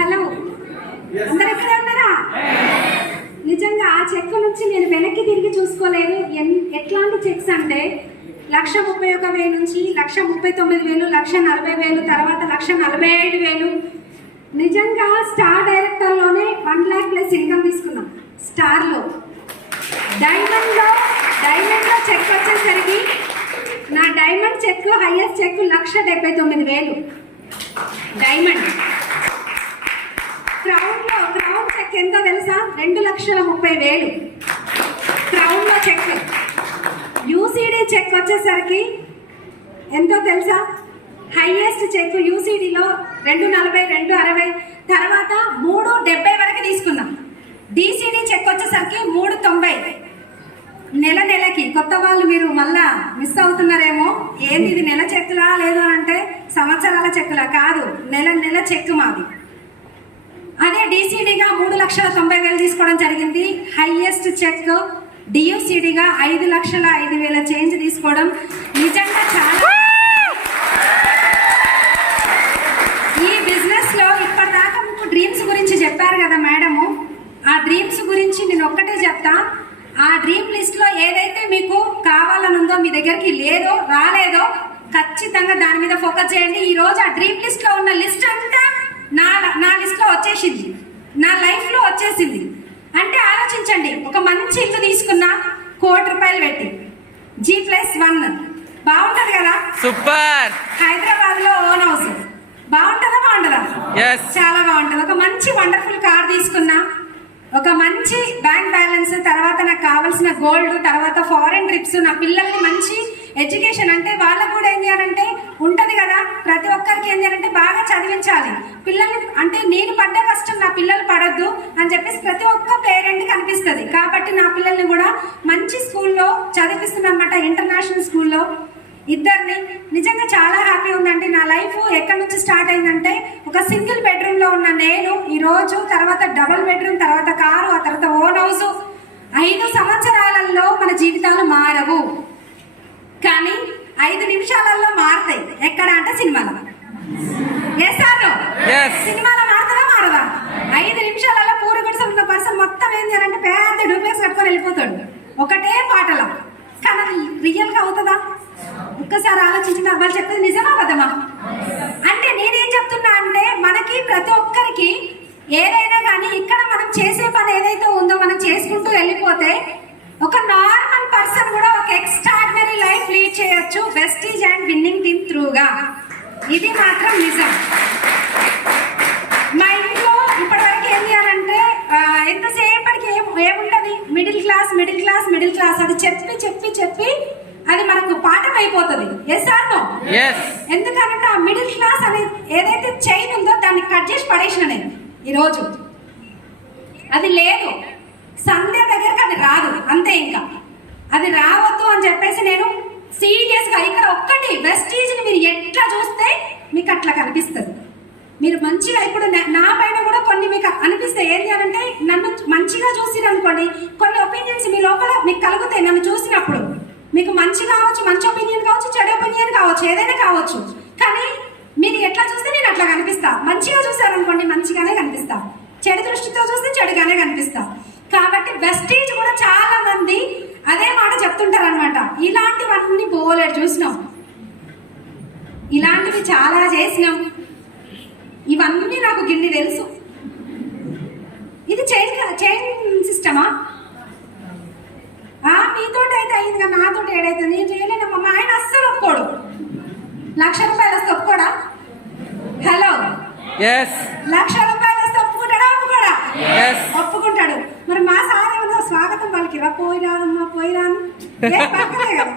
హలో, అందరు ఎక్కడ ఉన్నారా? నిజంగా ఆ చెక్ నుంచి నేను వెనక్కి తిరిగి చూసుకోలేదు. ఎట్లాంటి చెక్స్ అంటే 1,31,000 నుంచి 1,39,000, 1,40,000, తర్వాత 1,45,000. నిజంగా స్టార్ డైరెక్టర్లోనే 1 lakh ప్లస్ ఇన్కమ్ తీసుకున్నాం. స్టార్లో డైమండ్లో చెక్ వచ్చేసరికి నా diamond check highest check 1,79,000 diamond. Crown check ఎంతో తెలుసా? 2,30,000 క్రౌన్లో చెక్. యూసీడీ చెక్ వచ్చేసరికి ఎంతో తెలుసా? హైయెస్ట్ చెక్ యూసీడీలో 2,40, 2,60, తర్వాత 3,70 వరకు తీసుకున్నాం. డీసీడీ చెక్ వచ్చేసరికి 3,90. నెలకి కొత్త వాళ్ళు మీరు మళ్ళా మిస్ అవుతున్నారేమో, ఏంది ఇది నెల చెక్కులా లేదు అంటే సంవత్సరాల చెక్కులా కాదు, నెల చెక్ మాది. అదే డీసీడీగా 3,90,000 తీసుకోవడం జరిగింది. హైయెస్ట్ చెక్ డియూసీడీగా 5,05,000 చేంజ్ తీసుకోవడం నిజంగా చాలా. ఈ బిజినెస్ లో ఇప్పటిదాకా మీకు డ్రీమ్స్ గురించి చెప్పారు కదా మేడము, ఆ డ్రీమ్స్ గురించి నేను ఒక్కటే చెప్తా. ఆ డ్రీమ్ లిస్ట్ లో ఏదైతే మీకు కావాలనుందో, మీ దగ్గరికి లేదో రాలేదో, ఖచ్చితంగా దాని మీద ఫోకస్ చేయండి. ఈ రోజు ఆ డ్రీమ్ లిస్ట్ లో ఉన్న లిస్ట్ అంతా నా లిస్ట్ లో వచ్చేసింది, నా లైఫ్ లో వచ్చేసింది. అంటే ఆలోచించండి, ఒక మంచి ఇల్లు తీసుకున్నా ₹1,00,00,000 పెట్టి G+1 బాగుంటది కదా, సూపర్. హైదరాబాద్ లో ఓన్ హౌస్ బాగుంటదా? బాగుంటదా? చాలా బాగుంటది. ఒక మంచి వండర్ఫుల్ కార్ తీసుకున్నా, ఒక మంచి బ్యాంక్ బ్యాలెన్స్, తర్వాత నాకు కావాల్సిన గోల్డ్, తర్వాత ఫారెన్ ట్రిప్స్, నా పిల్లల్ని మంచి ఎడ్యుకేషన్. అంటే వాళ్ళకు కూడా ఏం చేయాలంటే ఉంటది కదా, ప్రతి ఒక్కరికి ఏం చేయాలంటే బాగా చదివించాలి పిల్లల్ని. అంటే నేను పడ్డ కష్టం నా పిల్లలు పడద్దు అని చెప్పేసి ప్రతి ఒక్క పేరెంట్ కి అనిపిస్తుంది. కాబట్టి నా పిల్లల్ని కూడా మంచి స్కూల్లో చదివిస్తున్నా అనమాట, ఇంటర్నేషనల్ స్కూల్లో ఇద్దరిని. నిజంగా చాలా హ్యాపీ ఉందండి. నా లైఫ్ ఎక్కడి నుంచి స్టార్ట్ అయిందంటే, ఒక సింగిల్ బెడ్రూమ్ లో ఉన్న నేను ఈ రోజు, తర్వాత డబుల్ బెడ్రూమ్, తర్వాత కారు, ఆ తర్వాత ఓన్ హౌస్. 5 సంవత్సరాలలో మన జీవితాలు మారవు, కానీ 5 నిమిషాలలో మారుతాయి. ఎక్కడ అంటే సినిమాలో. సినిమాలో మారుతారా? మారదా? 5 నిమిషాలలో పూరి గుడిసె ఉన్న పర్సన్ మొత్తం ఏం చేయాలంటే పెద్ద డూప్లెక్స్ కట్టుకొని వెళ్ళిపోతాడు ఒకటే పాటలో. కానీ అది రియల్ గా అవుతుందా? ఒక్కసారి ఆలోచించిన వాళ్ళు చెప్పేది నిజమా అబద్ధమా? అంటే నేనేం చెప్తున్నా అంటే, మనకి ప్రతి ఒక్కరికి ఏదైనా కానీ ఇక్కడ మనం చేసే పని ఏదైతే ఉందో మనం చేసుకుంటూ వెళ్ళిపోతే ఒక నార్మల్ పర్సన్ కూడా ఒక ఎక్స్ట్రాడినరీ లైఫ్ లీడ్ చేయొచ్చు, వెస్టీజ్ అండ్ విన్నింగ్ టీమ్ త్రూగా. ఇది మాత్రం నిజం. మా ఇంట్లో ఇప్పటివరకు ఏం చేయాలంటే, ఎంతసేపటికి ఏముంటది, మిడిల్ క్లాస్ అది చెప్పి అది మనకు పాఠం అయిపోతుంది. Yes or no? ఎందుకంటే ఆ మిడిల్ క్లాస్ అనేది ఏదైతే చైన్ ఉందో దాన్ని కట్ చేసి పడేసిన నేను ఈరోజు. అది లేదు, సంధ్య దగ్గరకు అది రాదు, అంతే. ఇంకా అది రావద్దు అని చెప్పేసి నేను సీరియస్ గా ఇక్కడ ఒక్కటి వెస్టీజ్ ని మీరు ఎట్లా చూస్తే మీకు అట్లా కనిపిస్తుంది. మీరు మంచిగా ఇప్పుడు నా పైన కూడా కొన్ని మీకు అనిపిస్తాయి. ఏంటి అంటే, నన్ను మంచిగా చూసిరనుకోండి, కొన్ని ఒపీనియన్స్ మీ లోపల మీకు కలుగుతాయి. నన్ను చూసినప్పుడు మీకు మంచి కావచ్చు, మంచి ఒపీనియన్ కావచ్చు, చెడు ఒపీనియన్ కావచ్చు, ఏదైనా కావచ్చు. కానీ మీరు ఎట్లా చూస్తే నేను అట్లా కనిపిస్తా. మంచిగా చూసారనుకోండి మంచిగానే కనిపిస్తా, చెడు దృష్టితో చూస్తే చెడుగానే కనిపిస్తా. కాబట్టి వెస్టీజ్ కూడా చాలా మంది అదే మాట చెప్తుంటారు అనమాట. ఇలాంటివన్నీ బోలెడు చూసినాం, ఇలాంటివి చాలా చేసినాం, ఇవన్నీ నాకు గిన్ని తెలుసు. ఇది చైన్ సిస్టమా? మీతోటి అయితే అయింది కదా, నాతోటి ఏడైతే నేను చేయలేనమ్మా. మా ఆయన అస్సలు ఒప్పుకోడు. ₹1,00,000 వస్తే ఒప్పుకోడా? హలో, ₹1,00,000 వస్తే ఒప్పుకుంటాడా? ఒప్పుకుంటాడు. మరి మా సార్ ఏమన్నా స్వాగతం వాళ్ళకి పోయిరాను పక్కనే కదా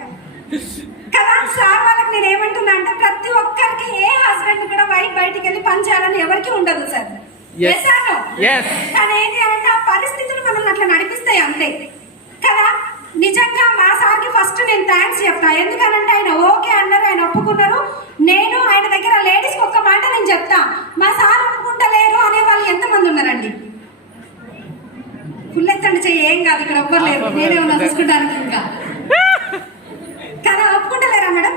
కదా. సార్ వాళ్ళకి నేను ఏమంటున్నా అంటే, ప్రతి ఒక్కరికి ఏ హస్బెండ్ కూడా బయటికి వెళ్ళి పని చేయాలని ఎవరికి ఉండదు సార్. కానీ ఏంటి అంటే, ఆ పరిస్థితులు మనల్ని అట్లా నడిపిస్తాయి, అంతే కదా. నిజంగా మా సార్కి ఫస్ట్ నేను థ్యాంక్స్ చెప్తా. ఎందుకనంటే ఆయన ఓకే అన్నారు, ఆయన ఒప్పుకున్నారు. నేను ఆయన దగ్గర లేడీస్కి ఒక్క మాట నేను చెప్తా, మా సార్ ఒప్పుకుంటలేరు అనే వాళ్ళు ఎంతమంది ఉన్నారండి? ఫుల్ ఎత్తండి చెయ్యి, ఏం కాదు, ఇక్కడ ఒక్కరు లేరు, నేనే ఉన్నా చూసుకుంటాను. ఇంకా కదా, ఒప్పుకుంటలేరా మేడం?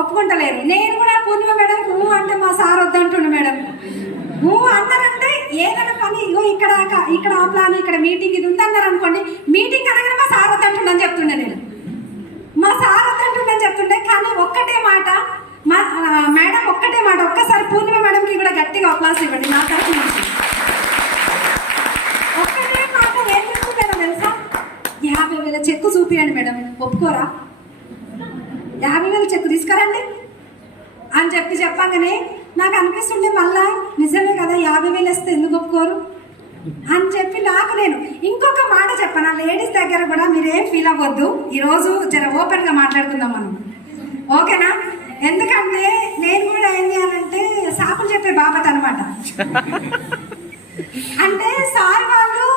ఒప్పుకుంటలేరు. నేను కూడా పూర్ణిమ మేడం అంటే మా సార్ వద్దంటుండు మేడం. అన్నారంటే ఏదైనా పని, ఇక్కడ ఆ ప్లాన్, ఇక్కడ మీటింగ్ ఇది ఉందన్నారు అనుకోండి, మీటింగ్ అనగానే మా సార్ వద్దంటుండని చెప్తుండే నేను. మా సార్ వద్దంటుండే కానీ ఒక్కటే మాట మేడం, ఒక్కటే మాట, ఒక్కసారి పూర్ణిమ మేడంకి కూడా గట్టిగా అప్లాస్ ఇవ్వండి నా తరఫు నుంచి. ఒక్కటే మాట ఏం చెప్తున్నారో తెలుసా? 50,000 చెక్కు చూపియండి మేడం. ఒప్పుకోరా? 50,000 చెక్కు తీసుకురండి అని చెప్పంగానే నాకు అనిపిస్తుండే మళ్ళా నిజమే కదా, 50,000 వస్తే ఎందుకు ఒప్పుకోరు అని చెప్పి నాకు నేను ఇంకొక మాట చెప్పాను. ఆ లేడీస్ దగ్గర కూడా మీరేం ఫీల్ అవ్వద్దు, ఈరోజు జర ఓపెన్గా మాట్లాడుకుందాం మనం, ఓకేనా? ఎందుకంటే నేను కూడా ఏం చేయాలంటే సాకులు చెప్పే బాపత్ అనమాట. అంటే సార్ వాళ్ళు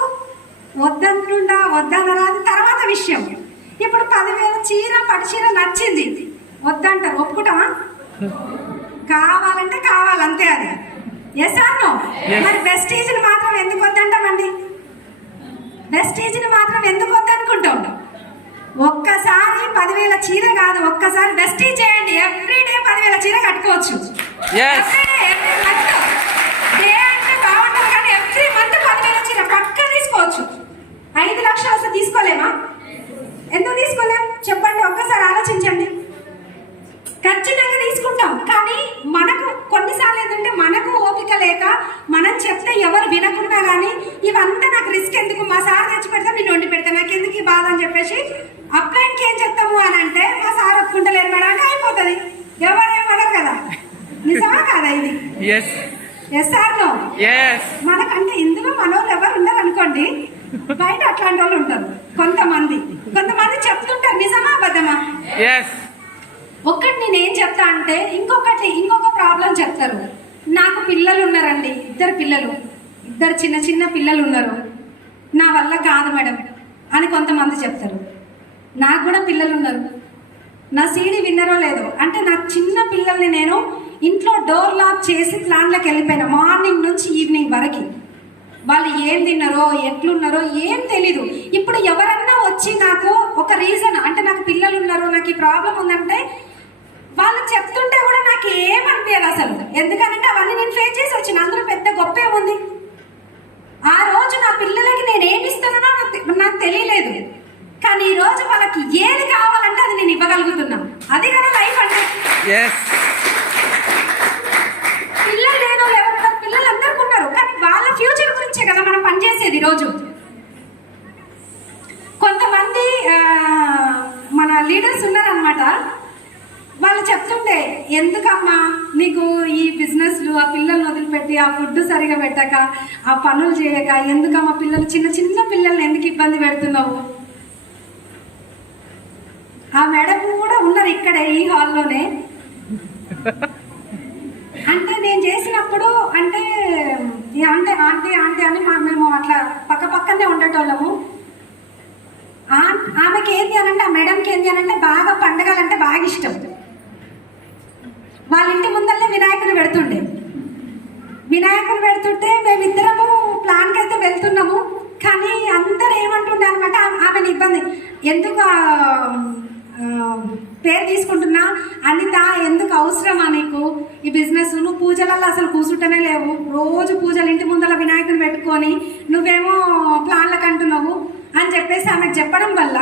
వద్దనరా అది తర్వాత విషయం. ఇప్పుడు 10,000 చీర పట్టు చీర నచ్చింది, వద్దంటారు, ఒప్పుకుంటామా? కావాలంటే కావాలంతే, అది ఎస్ ఆర్ నో? మరి వెస్టీజ్ని మాత్రం ఎందుకు వద్దంటామండి? వెస్టీజ్ని మాత్రం ఎందుకు వద్దనుకుంటాం? ఒక్కసారి 10,000 చీర కాదు, ఒక్కసారి వెస్టీజ్ చేయండి. ఎవ్రీడే 10,000 చీర కట్టుకోవచ్చు. డే అంటే బాగుంటుంది కానీ ఎవ్రీ మంత్ 10,000 చీర పక్క తీసుకోవచ్చు. 5 లక్షలు వస్తే తీసుకోలేమా? ఎందుకు తీసుకోలేం చెప్పండి? ఒక్కసారి ఆలోచించండి. ఖచ్చితంగా తీసుకుంటాం, కానీ మనకు కొన్నిసార్లు ఏంటంటే మనకు ఓపిక లేక మనం చెప్తే ఎవరు వినకుండా కానీ ఇవంతా నాకు రిస్క్ ఎందుకు, మా సార్ తెచ్చి పెడతా, నేను వండి పెడతా, నాకు ఎందుకు ఈ బాధ అని చెప్పేసి అప్లైన్కి ఏం చెప్తాము అని అంటే మా సార్ ఒప్పుకుంటలేరు మేడం అంటే అయిపోతుంది. ఎవరేమనరు కదా, నిజమా కాదా? ఇది ఎస్ ఆర్ నో? మనకంటే ఇందులో మనోళ్ళు ఎవరు ఉండరు అనుకోండి, బయట అట్లాంటి వాళ్ళు ఉంటారు కొంతమంది చెప్తుంటారు. నిజమా అబద్ధమా? ఒక్కటి నేనేం చెప్తా అంటే ఇంకొక ప్రాబ్లం చెప్తారు. నాకు పిల్లలు ఉన్నారండి, 2 పిల్లలు, 2 చిన్న చిన్న పిల్లలు ఉన్నారు, నా వల్ల కాదు మేడం అని కొంతమంది చెప్తారు. నాకు కూడా పిల్లలు ఉన్నారు, నా సీడీ విన్నరో లేదో అంటే నాకు చిన్న పిల్లల్ని నేను ఇంట్లో డోర్ లాక్ చేసి ప్లాన్లోకి వెళ్ళిపోయినా మార్నింగ్ నుంచి ఈవినింగ్ వరకు. వాళ్ళు ఏం తిన్నారో ఎట్లున్నారో ఏం తెలీదు. ఇప్పుడు ఎవరన్నా వచ్చి నాకు ఒక రీజన్ అంటే నాకు పిల్లలు ఉన్నారు, నాకు ఈ ప్రాబ్లం ఉందంటే వాళ్ళు చెప్తుంటే కూడా నాకు ఏమనిపించదు అసలు. ఎందుకంటే అవన్నీ నేను ఫేస్ చేసి వచ్చిన, అందులో పెద్ద గొప్ప ఏముంది? ఆ రోజు నా పిల్లలకి నేను ఏమి ఇస్తున్నానో నాకు తెలియలేదు, కానీ ఈ రోజు వాళ్ళకి ఏది కావాలంటే అది నేను ఇవ్వగలుగుతున్నా. అది కదా లైఫ్ అంటే. పిల్లలు లేని వాళ్ళు ఎవరున్నారు? పిల్లలు అందరికీ ఉన్నారు, కానీ వాళ్ళ ఫ్యూచర్ గురించే కదా మనం పనిచేసేది. రోజు కొంతమంది మన లీడర్స్ ఉన్నారనమాట, వాళ్ళు చెప్తుంటే ఎందుకమ్మా నీకు ఈ బిజినెస్లు, ఆ పిల్లల్ని వదిలిపెట్టి ఆ ఫుడ్ సరిగా పెట్టక ఆ పనులు చేయక ఎందుకమ్మా పిల్లలు చిన్న చిన్న పిల్లల్ని ఎందుకు ఇబ్బంది పెడుతున్నావు? ఆ మేడం కూడా ఉన్నారు ఇక్కడే ఈ హాల్లోనే. అంటే నేను చేసినప్పుడు అంటే ఆంటీ అని మేము అట్లా పక్కనే ఉండేటోళ్ళము. ఆమెకి ఏంటి అనంటే, ఆ మేడంకి ఏంటి అనంటే బాగా పండగలంటే బాగా ఇష్టం. వాళ్ళ ఇంటి ముందరనే వినాయకుని పెడుతుంటే మేమిద్దరము ప్లాన్కి అయితే వెళ్తున్నాము, కానీ అందరు ఏమంటుండే అనమాట ఆమెను ఇబ్బంది, ఎందుకు పేరు తీసుకుంటున్నా అనిత, ఎందుకు అవసరమా నీకు ఈ బిజినెస్? నువ్వు పూజలలో అసలు కూర్చుంటనే లేవు, రోజు పూజలు ఇంటి ముందర వినాయకుని పెట్టుకొని నువ్వేమో ప్లాన్లకు అంటున్నావు అని చెప్పేసి ఆమెకు చెప్పడం వల్ల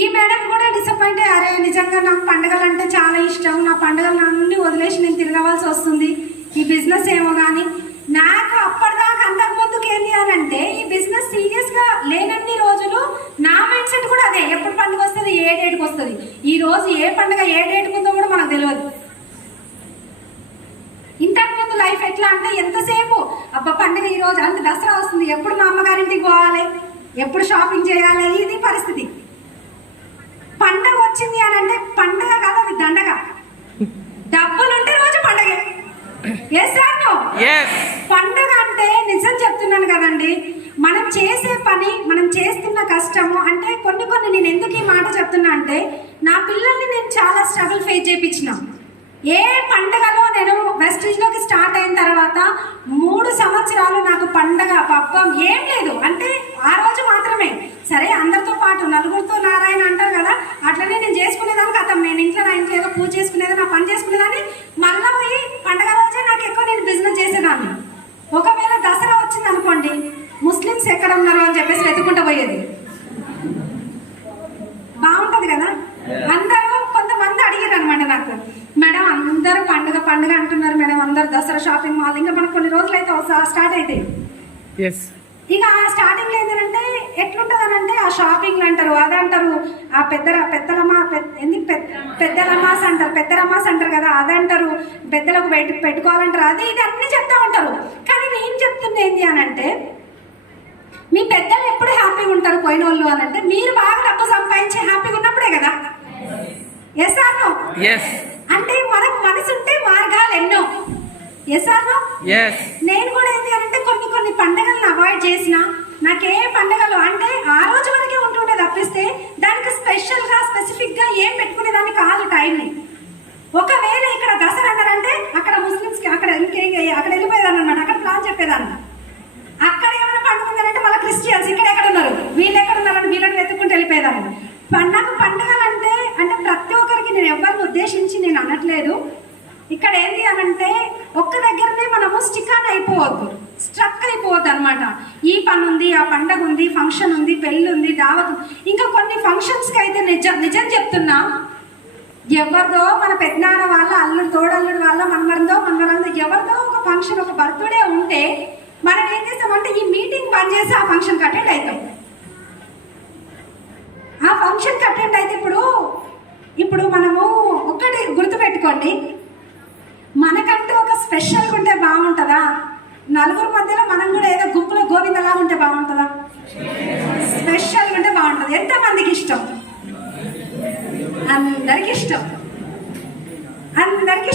ఈ మేడం కూడా డిసప్పాయింట్ అయ్యి, అరే నిజంగా నాకు పండుగలు అంటే చాలా ఇష్టం, నా పండుగలు అన్ని వదిలేసి నేను తిరగవలసి వస్తుంది, ఈ బిజినెస్ ఏమో. కానీ నాకు అప్పటిదాకా అంతకు ముందుకు ఏంటి అని అంటే ఈ బిజినెస్ సీరియస్గా లేనన్ని రోజులు నా మైండ్ సెట్ కూడా అదే, ఎప్పుడు పండుగ వస్తుంది, ఏ డేట్కి వస్తుంది, ఈ రోజు ఏ పండుగ ఏ డేట్కి ఉందో కూడా మనకు తెలియదు. ఇంతకు ముందు లైఫ్ ఎట్లా అంటే ఎంతసేపు అబ్బా పండుగ ఈ రోజు అంత దసరా వస్తుంది, ఎప్పుడు మా అమ్మగారింటికి పోవాలి, ఎప్పుడు షాపింగ్ చేయాలి, ఇది పరిస్థితి. పండగ వచ్చింది అని అంటే పండగ కాదు, అది దండగ. డబ్బులుంటే రోజు పండగే. పండగ అంటే నిజం చెప్తున్నాను కదండి, మనం చేసే పని, మనం చేస్తున్న కష్టము అంటే కొన్ని నేను ఎందుకు ఈ మాట చెప్తున్నా అంటే నా పిల్లల్ని నేను చాలా స్ట్రగుల్ ఫేస్ చేయించిన. ఏ పండగలో నేను వెస్టీజ్లోకి స్టార్ట్ అయిన తర్వాత 3 సంవత్సరాలు నాకు పండగ పబ్బం ఏం లేదు. అంటే ఆ రోజు మాత్రమే, సరే అందరితో పాటు నలుగురితో నారాయణ అంటారు కదా, అట్లనే నేను చేసుకునేదాన్ని కథం. నేను నా ఇంట్లో ఏదో పూజ చేసుకునేది, నా పని చేసుకునేదాన్ని, మళ్ళీ పోయి పండగ రోజే నాకు ఎక్కువ నేను బిజినెస్ చేసేదాన్ని. ఒకవేళ దసరా వచ్చింది అనుకోండి, ముస్లిమ్స్ ఎక్కడ ఉన్నారు అని చెప్పేసి వెతుకుంటూ పోయేది. బాగుంటది కదా, అందరూ కొంతమంది అందరు దసరా షాపింగ్ మాల్ ఇంకా మనకు కొన్ని రోజులు అయితే స్టార్ట్ అవుతాయి. ఇక ఆ స్టార్టింగ్ లో ఏంటంటే ఎట్లుంటదనంటే ఆ షాపింగ్లు అంటారు, అదంటారు, ఆ పెద్దలమ్మాస్ అంటారు కదా, అదంటారు, పెద్దలకు పెట్టుకోవాలంటారు, అది ఇది అన్ని చెప్తా ఉంటారు. కానీ నేను చెప్తుంది ఏంటి అని అంటే, మీ పెద్దలు ఎప్పుడు హ్యాపీగా ఉంటారు పోయిన వాళ్ళు అని అంటే, మీరు బాగా డబ్బు సంపాదించి హ్యాపీగా ఉన్నప్పుడే కదా. Yes or no? అంటే మనకు మనసు ఉంటే మార్గాలు ఎన్నో. Yes or no? నేను కూడా ఏంటి అంటే కొన్ని పండుగలను అవాయిడ్ చేసిన, నాకే పండుగలు అంటే ఆ రోజు వరకే ఉంటుండే తప్పిస్తే దానికి స్పెసిఫిక్ గా ఏం పెట్టుకునేదాన్ని కాదు టైంని. ఒకవేళ ఇక్కడ దసరా అన్నారంటే అక్కడ ముస్లిమ్స్ కి అక్కడ వెళ్ళిపోయేదాన్ని అనమాట, అక్కడ ప్లాన్ చెప్పేదాన్ని. అక్కడ ఏమైనా పండుగ ఉందంటే మళ్ళీ క్రిస్టియన్స్ ఇక్కడ ఎక్కడ ఉన్నారు, వీళ్ళు ఎక్కడ ఉన్నారని వీళ్ళని వెతుక్కుంటూ వెళ్ళిపోయేదాన్ని. పండుగలు అంటే ప్రతి ఒక్కరికి, నేను ఎవరిని ఉద్దేశించి నేను అనట్లేదు. ఇక్కడ ఏంటి అనంటే ఒక్క దగ్గరనే మనము స్ట్రక్ అయిపోవద్దు అనమాట. ఈ పని ఉంది, ఆ పండగ ఉంది, ఫంక్షన్ ఉంది, పెళ్ళి ఉంది, దావత్, ఇంకా కొన్ని ఫంక్షన్స్కి అయితే నిజం చెప్తున్నా, ఎవరిదో మన పెద్దనాన్న వాళ్ళ తోడల్లుడు వాళ్ళ మనవరందో ఎవరిదో ఒక ఫంక్షన్, ఒక బర్త్డే ఉంటే మనం ఏం చేస్తామంటే ఈ మీటింగ్ బంద్ చేసి ఆ ఫంక్షన్కి అటెండ్ అవుతాం. ఆ ఫంక్షన్కి అటెండ్ అయితే ఇప్పుడు మనము ఒక్కటి గుర్తుపెట్టుకోండి, మనకంటూ ఒక స్పెషల్గా ఉంటే బాగుంటుందా? నలుగురు మధ్యలో మనం కూడా ఏదో గుంపులో గోవిందలా ఉంటే బాగుంటుందా? స్పెషల్గా ఉంటే బాగుంటుంది. ఎంతమందికి ఇష్టం? అందరికి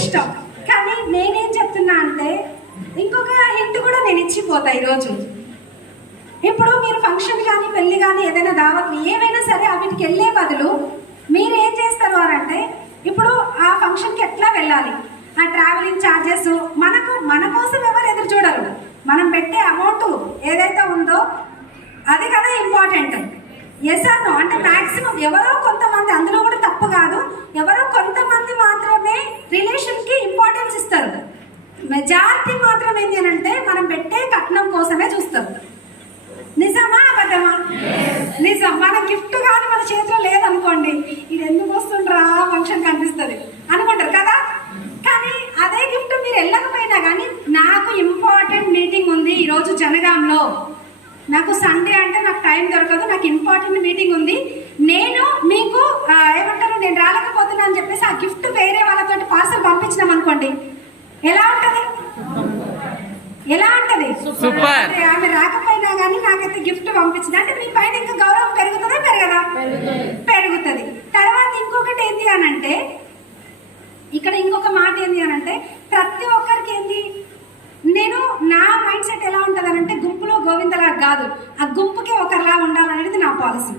ఇష్టం. కానీ నేనేం చెప్తున్నా అంటే ఇంకొక హింట్ కూడా నేను ఇచ్చిపోతా ఈరోజు. ఇప్పుడు మీరు ఫంక్షన్ కానీ పెళ్లి కానీ ఏదైనా దావత్లు ఏవైనా సరే వీటికి వెళ్ళే బదులు మీరు ఏం చేస్తారు అంటే, ఇప్పుడు ఆ ఫంక్షన్కి ఎట్లా వెళ్ళాలి, ఆ ట్రావెలింగ్ ఛార్జెస్ మన కోసం ఎవరు ఎదురు చూడరు. మనం పెట్టే అమౌంట్ ఏదైతే ఉందో అది కదా ఇంపార్టెంట్. Yes or no? అంటే మాక్సిమం ఎవరో కొంతమంది, అందులో కూడా తప్పు కాదు, ఎవరో కొంతమంది మాత్రమే రిలేషన్కి ఇంపార్టెన్స్ ఇస్తారు. మెజారిటీ మాత్రం ఏంటి అంటే మనం పెట్టే కట్నం కోసమే చూస్తారు. నిజమా అబద్ధమా? నిజం. మన గిఫ్ట్ కానీ మన చేతిలో లేదనుకోండి, ఇది ఎందుకు వస్తుండ్రా ఫంక్షన్ కనిపిస్తుంది అనుకుంటారు కదా. కానీ అదే గిఫ్ట్ మీరు వెళ్ళకపోయినా కానీ, నాకు ఇంపార్టెంట్ మీటింగ్ ఉంది ఈరోజు జనగాంలో, నాకు సండే అంటే నాకు టైం దొరకదు, నాకు ఇంపార్టెంట్ మీటింగ్ ఉంది, నేను మీకు ఏమంటారు నేను రాలేకపోతున్నా అని చెప్పేసి ఆ గిఫ్ట్ వేరే వాళ్ళతో పార్సల్ పంపించినాం అనుకోండి, ఎలా ఉంటది? సూపర్. ఆమె రాకపోయినా కానీ నాకైతే గిఫ్ట్ పంపించింది అంటే మీ పైన ఇంకా గౌరవం పెరుగుతుందా పెరగదా? పెరుగుతుంది. తర్వాత ఇంకొకటి ఏంటి అనంటే, ఇక్కడ ఇంకొక మాట ఏంటి అనంటే, ప్రతి ఒక్కరికి ఏంటి, నేను నా మైండ్ సెట్ ఎలా ఉంటుంది అనంటే, గుంపులో గోవిందలా కాదు, ఆ గుంపుకే ఒకరిలా ఉండాలనేది నా పాలసీ.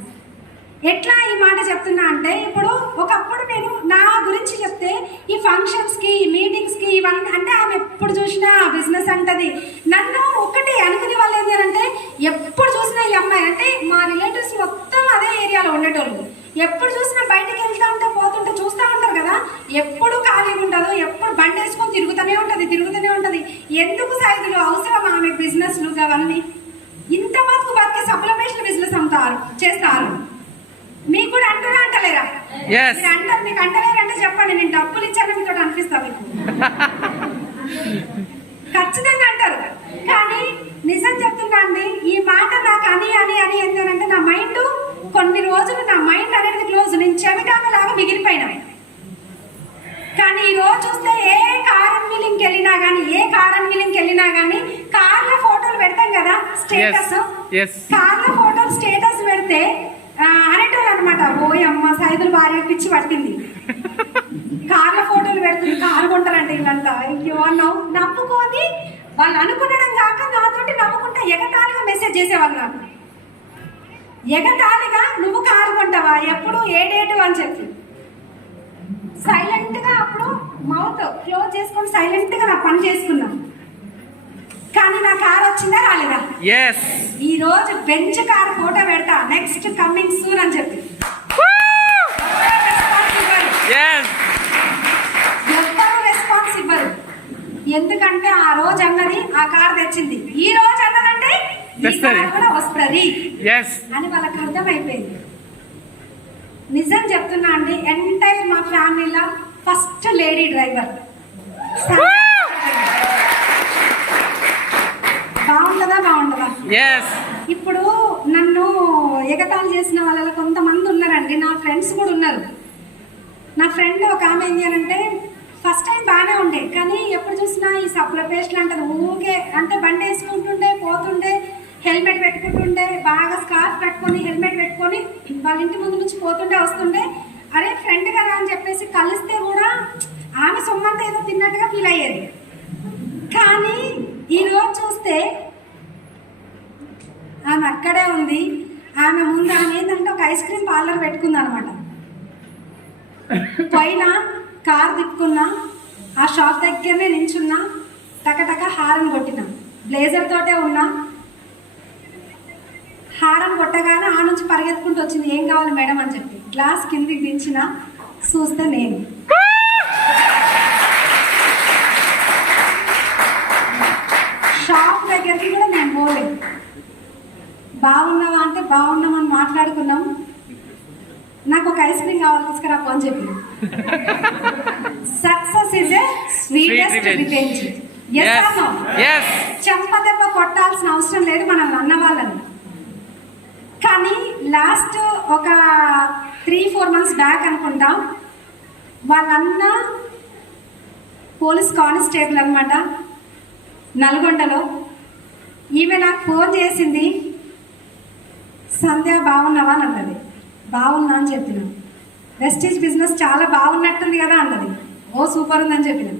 ఎట్లా ఈ మాట చెప్తున్నా అంటే, ఇప్పుడు ఒకప్పుడు నేను నా గురించి చెప్తే ఈ ఫంక్షన్స్కి, ఈ మీటింగ్స్కి, ఇవన్నీ అంటే ఆమె ఎప్పుడు చూసినా బిజినెస్ అంటది. నన్ను ఒకటి అనుకునే వాళ్ళు ఏంటి అంటే, ఎప్పుడు చూసినా ఈ అమ్మాయి అంటే మా రిలేటివ్స్ మొత్తం అదే ఏరియాలో ఉండేటోళ్ళు, ఎప్పుడు చూసినా బయటకు వెళ్తా ఉంటే పోతుంటే చూస్తూ ఉంటారు కదా, ఎప్పుడు ఖాళీగా ఉండదు, ఎప్పుడు బండి వేసుకొని తిరుగుతూనే ఉంటుంది. ఎందుకు సైజులు అవసరం ఆమె బిజినెస్లు అవన్నీ? ఇంత బతికే సప్లిమెంటరీ బిజినెస్ చేస్తారు. మీకు కూడా అంటలేరా? మీకు అంటలేరంటే చెప్పండి, నేను డబ్బులు ఇచ్చాను మీతో అనిపిస్తా మీకు. ఖచ్చితంగా అంటారు. కానీ నిజం చెప్తున్నా అండి, ఈ మాట నాకు అని ఏంటంటే నా మైండ్ కొన్ని రోజులు నా మైండ్ అనేది క్లోజ్, నేను చెవిటామలాగా మిగిలిపోయినా. కానీ ఈ రోజు చూస్తే ఏ కారన్ వీలింగ్కి వెళ్ళినా కానీ కార్ల ఫోటోలు పెడతాం కదా స్టేటస్, కార్ల ఫోటోలు స్టేటస్ పెడితే అనేటోళ్ళు అనమాట, ఓయ్ అమ్మ సైదులు భార్య పిచ్చి పట్టింది, కార్ల ఫోటోలు పెడుతుంది, కారు కొంటారంటే వీళ్ళంతా. అయ్యో నవ్వుకొని వాళ్ళు అనుకునడం కాక నాతోటి నవ్వుకుంటా ఎగతాళిగా మెసేజ్ చేసేవాళ్ళు నాకు. ఎగతాళిగా నువ్వు కారు కొంటావా, ఎప్పుడు ఏ డేటు అని చెప్పి సైలెంట్ గా అప్పుడు మౌత్ క్లోజ్ చేసుకొని సైలెంట్ గా నా పని చేసుకున్నా. కానీ నా కార్ వచ్చిందా రాలేదా? ఈ రోజు బెంచ్ కార్ ఫోటో పెడతా, నెక్స్ట్ కమింగ్ సూన్ అని చెప్పి. ఎవ్వరు రెస్పాన్స్ ఇవ్వరు. ఎందుకంటే ఆ రోజు అన్నది ఆ కార్ తెచ్చింది, ఈ రోజు అన్నదంటే కూడా వస్తుంది అని వాళ్ళకి అర్థమైపోయింది. నిజం చెప్తున్నా అండి, ఎంటైర్ మా ఫ్యామిలీలో ఫస్ట్ లేడీ డ్రైవర్. ఎస్. ఇప్పుడు నన్ను ఎగతాళి చేసిన వాళ్ళలో కొంతమంది ఉన్నారండి, నా ఫ్రెండ్స్ కూడా ఉన్నారు. నా ఫ్రెండ్ ఒక ఆమె ఏం చేయాలంటే ఫస్ట్ టైం బాగానే ఉండే, కానీ ఎప్పుడు చూసినా ఈ సప్ల పేస్ట్లు అంటారు ఊకే, అంటే బండి వేసుకుంటుండే పోతుండే, హెల్మెట్ పెట్టుకుంటుండే, బాగా స్కార్ఫ్ కట్టుకొని హెల్మెట్ పెట్టుకొని వాళ్ళ ఇంటి ముందు నుంచి పోతుండే వస్తుండే. అరే ఫ్రెండ్ కదా అని చెప్పేసి కలిస్తే కూడా ఆమె సొమ్మంతా ఏదో తిన్నట్టుగా ఫీల్ అయ్యేది. కానీ ఈరోజు చూస్తే ఆమె అక్కడే ఉంది. ఆమె ముందు ఆమె ఏంటంటే ఒక ఐస్ క్రీమ్ పార్లర్ పెట్టుకుంది అనమాట. పైన కారు తిప్పుకున్నా, ఆ షాప్ దగ్గరనే నించున్నా, టకటక హారన్ కొట్టినా, బ్లేజర్ తోటే ఉన్నా. హారన్ కొట్టగానే ఆ నుంచి పరిగెత్తుకుంటూ వచ్చింది, ఏం కావాలి మేడం అని చెప్పి. గ్లాస్ కిందికి దించిన, చూస్తే నేను. షాప్ దగ్గరికి కూడా నేను పోలేదు. బాగున్నావా అంటే బాగున్నామని మాట్లాడుకున్నాం. నాకు ఒక ఐస్ క్రీమ్ కావాలి తీసుకురాపు అని చెప్పి. Success is a sweetest revenge. చెంప దెబ్బ కొట్టాల్సిన అవసరం లేదు మనం అన్న వాళ్ళని. కానీ లాస్ట్ ఒక 3-4 months బ్యాక్ అనుకుంటా, వాళ్ళన్న పోలీస్ కానిస్టేబుల్ అనమాట నల్గొండలో. ఈమె నాకు ఫోన్ చేసింది, సంధ్య బాగున్నావా అని అన్నది. బాగున్నా అని చెప్పిన. వెస్టీజ్ బిజినెస్ చాలా బాగున్నట్టుంది కదా అన్నది. ఓ సూపర్ ఉందని చెప్పిన.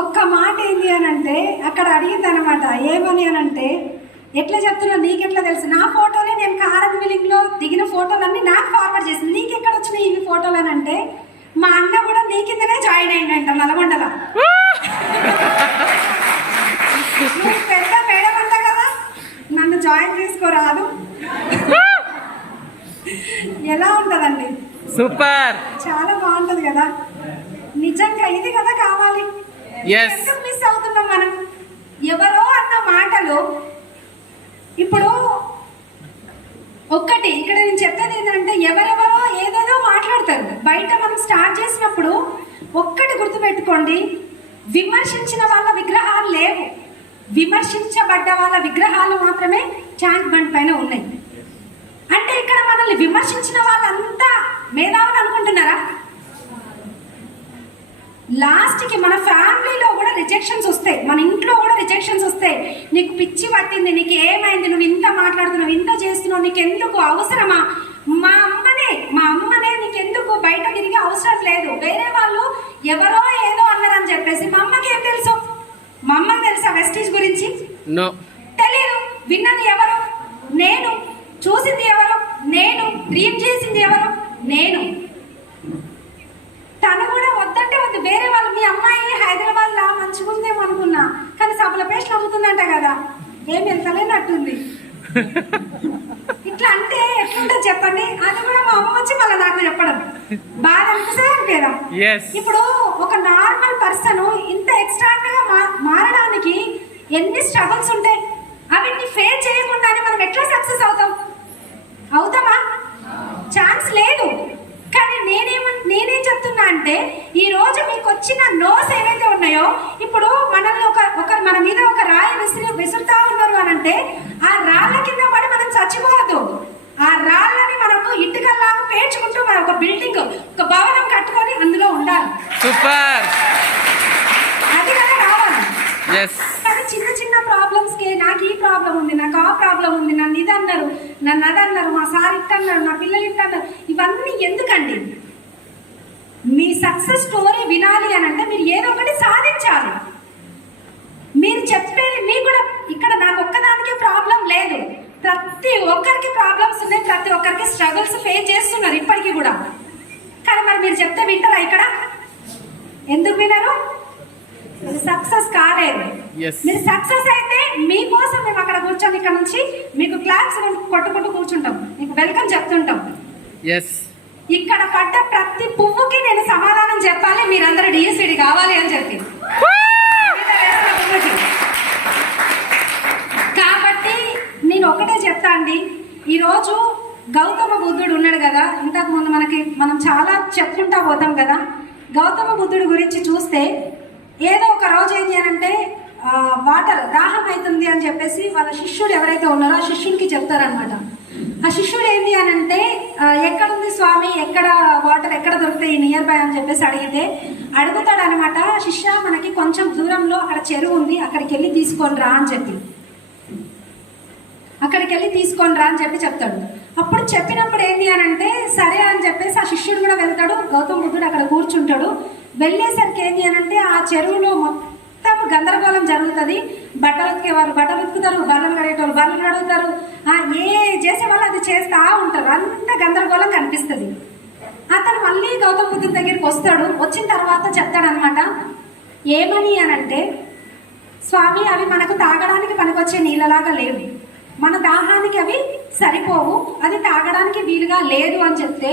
ఒక్క మాట ఏంటి అని అంటే అక్కడ అడిగింది అనమాట, ఏమని అని అంటే, ఎట్లా చెప్తున్నా నీకెట్లా తెలుసు? నా ఫోటోలే నేను కారన్ మిల్లింగ్లో దిగిన ఫోటోలన్నీ నాకు ఫార్వర్డ్ చేసింది, నీకెక్కడ వచ్చినాయి ఇవి ఫోటోలు అని అంటే, మా అన్న కూడా నీ కిందనే జాయిన్ అయిందంట నల్గొండలో. నువ్వు పెద్ద మేడం అంట కదా, నన్ను జాయిన్ చేసుకోరాదు. ఎలా ఉంటదండి? సూపర్, చాలా బాగుంటది కదా. నిజంగా ఇది కదా కావాలి. ఎందుకు మిస్ అవుతున్నాం మనం? ఎవరో అన్న మాటలు. ఇప్పుడు ఒక్కటి ఇక్కడ నేను చెప్పేది ఏంటంటే, ఎవరెవరో ఏదేదో మాట్లాడతారు బయట. మనం స్టార్ట్ చేసినప్పుడు ఒక్కటి గుర్తుపెట్టుకోండి, విమర్శించిన వాళ్ళ విగ్రహాలు లేవు, విమర్శించబడ్డ వాళ్ళ విగ్రహాలు మాత్రమే ట్యాంక్ బండ్ పైన ఉన్నాయి. అంటే ఇక్కడ మనల్ని విమర్శించిన వాళ్ళంతా మేధావులు అనుకుంటున్నారా? లాస్ట్కి మన ఫ్యామిలీలో కూడా రిజెక్షన్స్ వస్తాయి, మన ఇంట్లో కూడా రిజెక్షన్స్ వస్తాయి. నీకు పిచ్చి పట్టింది, నీకు ఏమైంది, నువ్వు ఇంత మాట్లాడుతున్నావు, ఇంత చేస్తున్నావు, నీకు ఎందుకు అవసరమా? మా అమ్మనే నీకెందుకు బయట తిరిగి అవసరం లేదు. వేరే వాళ్ళు ఎవరో ఏదో అన్నారని చెప్పేసి మా అమ్మకి ఏం తెలుసు? మా అమ్మకి తెలుసా వెస్టీజ్ గురించి? తెలియదు. విన్నది ఎవరు? నేను. చూసింది ఎవరు? నేను. డ్రీమ్ చేసింది ఎవరు? నేను. తను కూడా వద్దంటే వద్దు. వేరే వాళ్ళు, మీ అమ్మాయి హైదరాబాద్ లా మంచిగుందేమో అనుకున్నా, కానీ సబ్బుల పేస్ట్లు అమ్ముతుందంట కదా, ఏం వెళ్తలేనట్టుంది. ఇట్లా అంటే ఎట్లుంటుంది చెప్పండి? అది కూడా మా అమ్మ వచ్చి మళ్ళీ నాకు చెప్పడం బాగా అనిపిస్తుంది కదా. ఇప్పుడు ఒక నార్మల్ పర్సన్ ఇంత ఎక్స్ట్రాగా మారడానికి ఎన్ని స్ట్రగుల్స్ ఉంటాయి. అవిటిని ఫేస్ చేయకుండానే మనం ఎట్లా సక్సెస్ అవుతామా? ఛాన్స్ లేదు. కానీ నేనేం చెప్తున్నా అంటే, ఈ రోజు మీకు వచ్చిన నోస్ ఏవైతే ఉన్నాయో, ఇప్పుడు మనల్ని ఒక మన మీద ఒక రాయి విసురుతా ఉన్నారు అని అంటే, ఆ రాళ్ళ కింద పడి మనం చచ్చిపోవద్దు. ఆ రాళ్ళని మనకు ఇటుకల్లాగా పేర్చుకుంటూ మనం ఒక బిల్డింగ్, ఒక భవనం కట్టుకొని అందులో ఉండాలి. సూపర్. అది కదా కావాలి. కానీ చిన్న చిన్న ప్రాబ్లమ్స్ కి, నాకు ఈ ప్రాబ్లం ఉంది, నాకు ఆ ప్రాబ్లం ఉంది, నన్ను ఇది అన్నారు, నన్ను అది అన్నారు, మా సార్ ఇట్ట అన్నారు, నా పిల్లలు ఇట్ట అన్నారు, ఇవన్నీ ఎందుకండి? మీ సక్సెస్ స్టోరీ వినాలి అని అంటే మీరు ఏదో ఒకటి సాధించాలి. మీరు చెప్పేది మీకు కూడా ఇక్కడ నాకు ఒక్కదానికే ప్రాబ్లం లేదు, ప్రతి ఒక్కరికి ప్రాబ్లమ్స్ ఉన్నాయి, ప్రతి ఒక్కరికి స్ట్రగుల్స్ ఫేస్ చేస్తున్నారు ఇప్పటికీ కూడా. కానీ మరి మీరు చెప్తే వింటారా? ఇక్కడ ఎందుకు వినరు? సక్సెస్ కాలేదు. మీరు సక్సెస్ అయితే మీకోసం మేము అక్కడ కూర్చొని ఇక్కడ నుంచి మీకు క్లాప్స్ కొట్టుకుంటూ కూర్చుంటాం, మీకు వెల్కమ్ చెప్తుంటాం. ఇక్కడ పడ్డ ప్రతి పువ్వుకి నేను సమాధానం చెప్పాలి, మీరందరూ డిఎస్సిడి కావాలి అని చెప్పి. కాబట్టి నేను ఒకటే చెప్తా అండి, ఈరోజు గౌతమ బుద్ధుడు ఉన్నాడు కదా, ఇంతకు ముందు మనం చాలా చెప్పుకుంటా పోతాం కదా. గౌతమ బుద్ధుడి గురించి చూస్తే ఏదో ఒక రోజు ఏం చేయాలంటే వాటర్ దాహం అవుతుంది అని చెప్పేసి వాళ్ళ శిష్యుడు ఎవరైతే ఉన్నారో ఆ శిష్యునికి చెప్తారనమాట. ఆ శిష్యుడు ఏంటి అని అంటే ఎక్కడుంది స్వామి, ఎక్కడ వాటర్ ఎక్కడ దొరుకుతాయి నియర్ బై అని చెప్పేసి అడుగుతాడు అనమాట. శిష్య మనకి కొంచెం దూరంలో అక్కడ చెరువు ఉంది, అక్కడికి వెళ్ళి తీసుకొని రా అని చెప్పి చెప్తాడు. అప్పుడు చెప్పినప్పుడు ఏంటి అని అంటే సరే అని చెప్పేసి ఆ శిష్యుడు కూడా వెళ్తాడు. గౌతమ బుద్ధుడు అక్కడ కూర్చుంటాడు. వెళ్ళేసరికి ఏంటి అని అంటే ఆ చెరువులో మొత్తం గందరగోళం జరుగుతుంది. బట్టలు ఉతికేవారు బట్టలు ఉతుకుతారు, బర్రెలు కడిగేటోళ్ళు బర్రెలు కడుగుతారు, ఏ చేసేవాళ్ళు అది చేస్తా ఉంటారు. అంత గందరగోళం కనిపిస్తుంది. అతను మళ్ళీ గౌతమ బుద్ధుడి దగ్గరికి వస్తాడు. వచ్చిన తర్వాత చెప్తాడనమాట, ఏమని అని అంటే స్వామి అవి మనకు తాగడానికి పనికొచ్చే నీళ్ళలాగా లేవు, మన దాహానికి అవి సరిపోవు, అది తాగడానికి వీలుగా లేదు అని చెప్తే,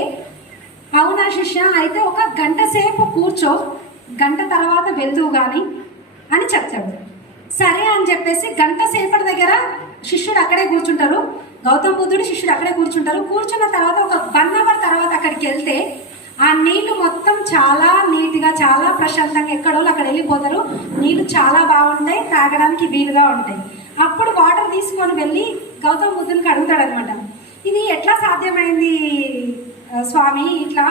అవునా శిష్య, అయితే ఒక గంట సేపు కూర్చో, గంట తర్వాత వెళ్దువు గాని అని చెప్తాడు. సరే అని చెప్పేసి గంట సేపటి దగ్గర శిష్యుడు అక్కడే కూర్చుంటారు. గౌతమ బుద్ధుడు శిష్యుడు అక్కడే కూర్చుంటారు. కూర్చున్న తర్వాత ఒక 1 అవర్ తర్వాత అక్కడికి వెళ్తే ఆ నీళ్లు మొత్తం చాలా నీట్గా చాలా ప్రశాంతంగా ఎక్కడో అక్కడ వెళ్ళిపోతారు. నీళ్లు చాలా బాగుంటాయి, తాగడానికి వీలుగా ఉంటాయి. అప్పుడు వాటర్ తీసుకొని వెళ్ళి గౌతమ బుద్ధునికి అడుగుతాడనమాట, ఇది ఎట్లా సాధ్యమైంది స్వామి ఇట్లా,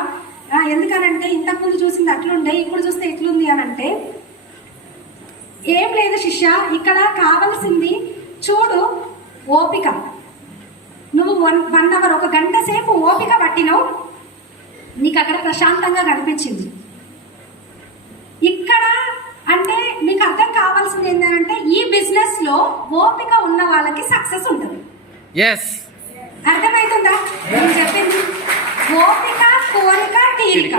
ఎందుకనంటే ఇంతకుముందు చూసింది అట్లుండే ఇప్పుడు చూస్తే ఇట్లుంది అని అంటే, ఏం లేదు శిష్య, ఇక్కడ కావలసింది చూడు ఓపిక. నువ్వు 1 అవర్ ఒక గంట సేపు ఓపిక పట్టినావు, నీకు అక్కడ ప్రశాంతంగా కనిపించింది. ఇక్కడ అంటే మీకు అర్థం కావాల్సింది ఏంటంటే ఈ బిజినెస్ లో ఓపిక ఉన్న వాళ్ళకి సక్సెస్ ఉంటుంది. అర్థమవుతుందా నేను చెప్పింది? ఓపిక, కోరిక, తీరిక.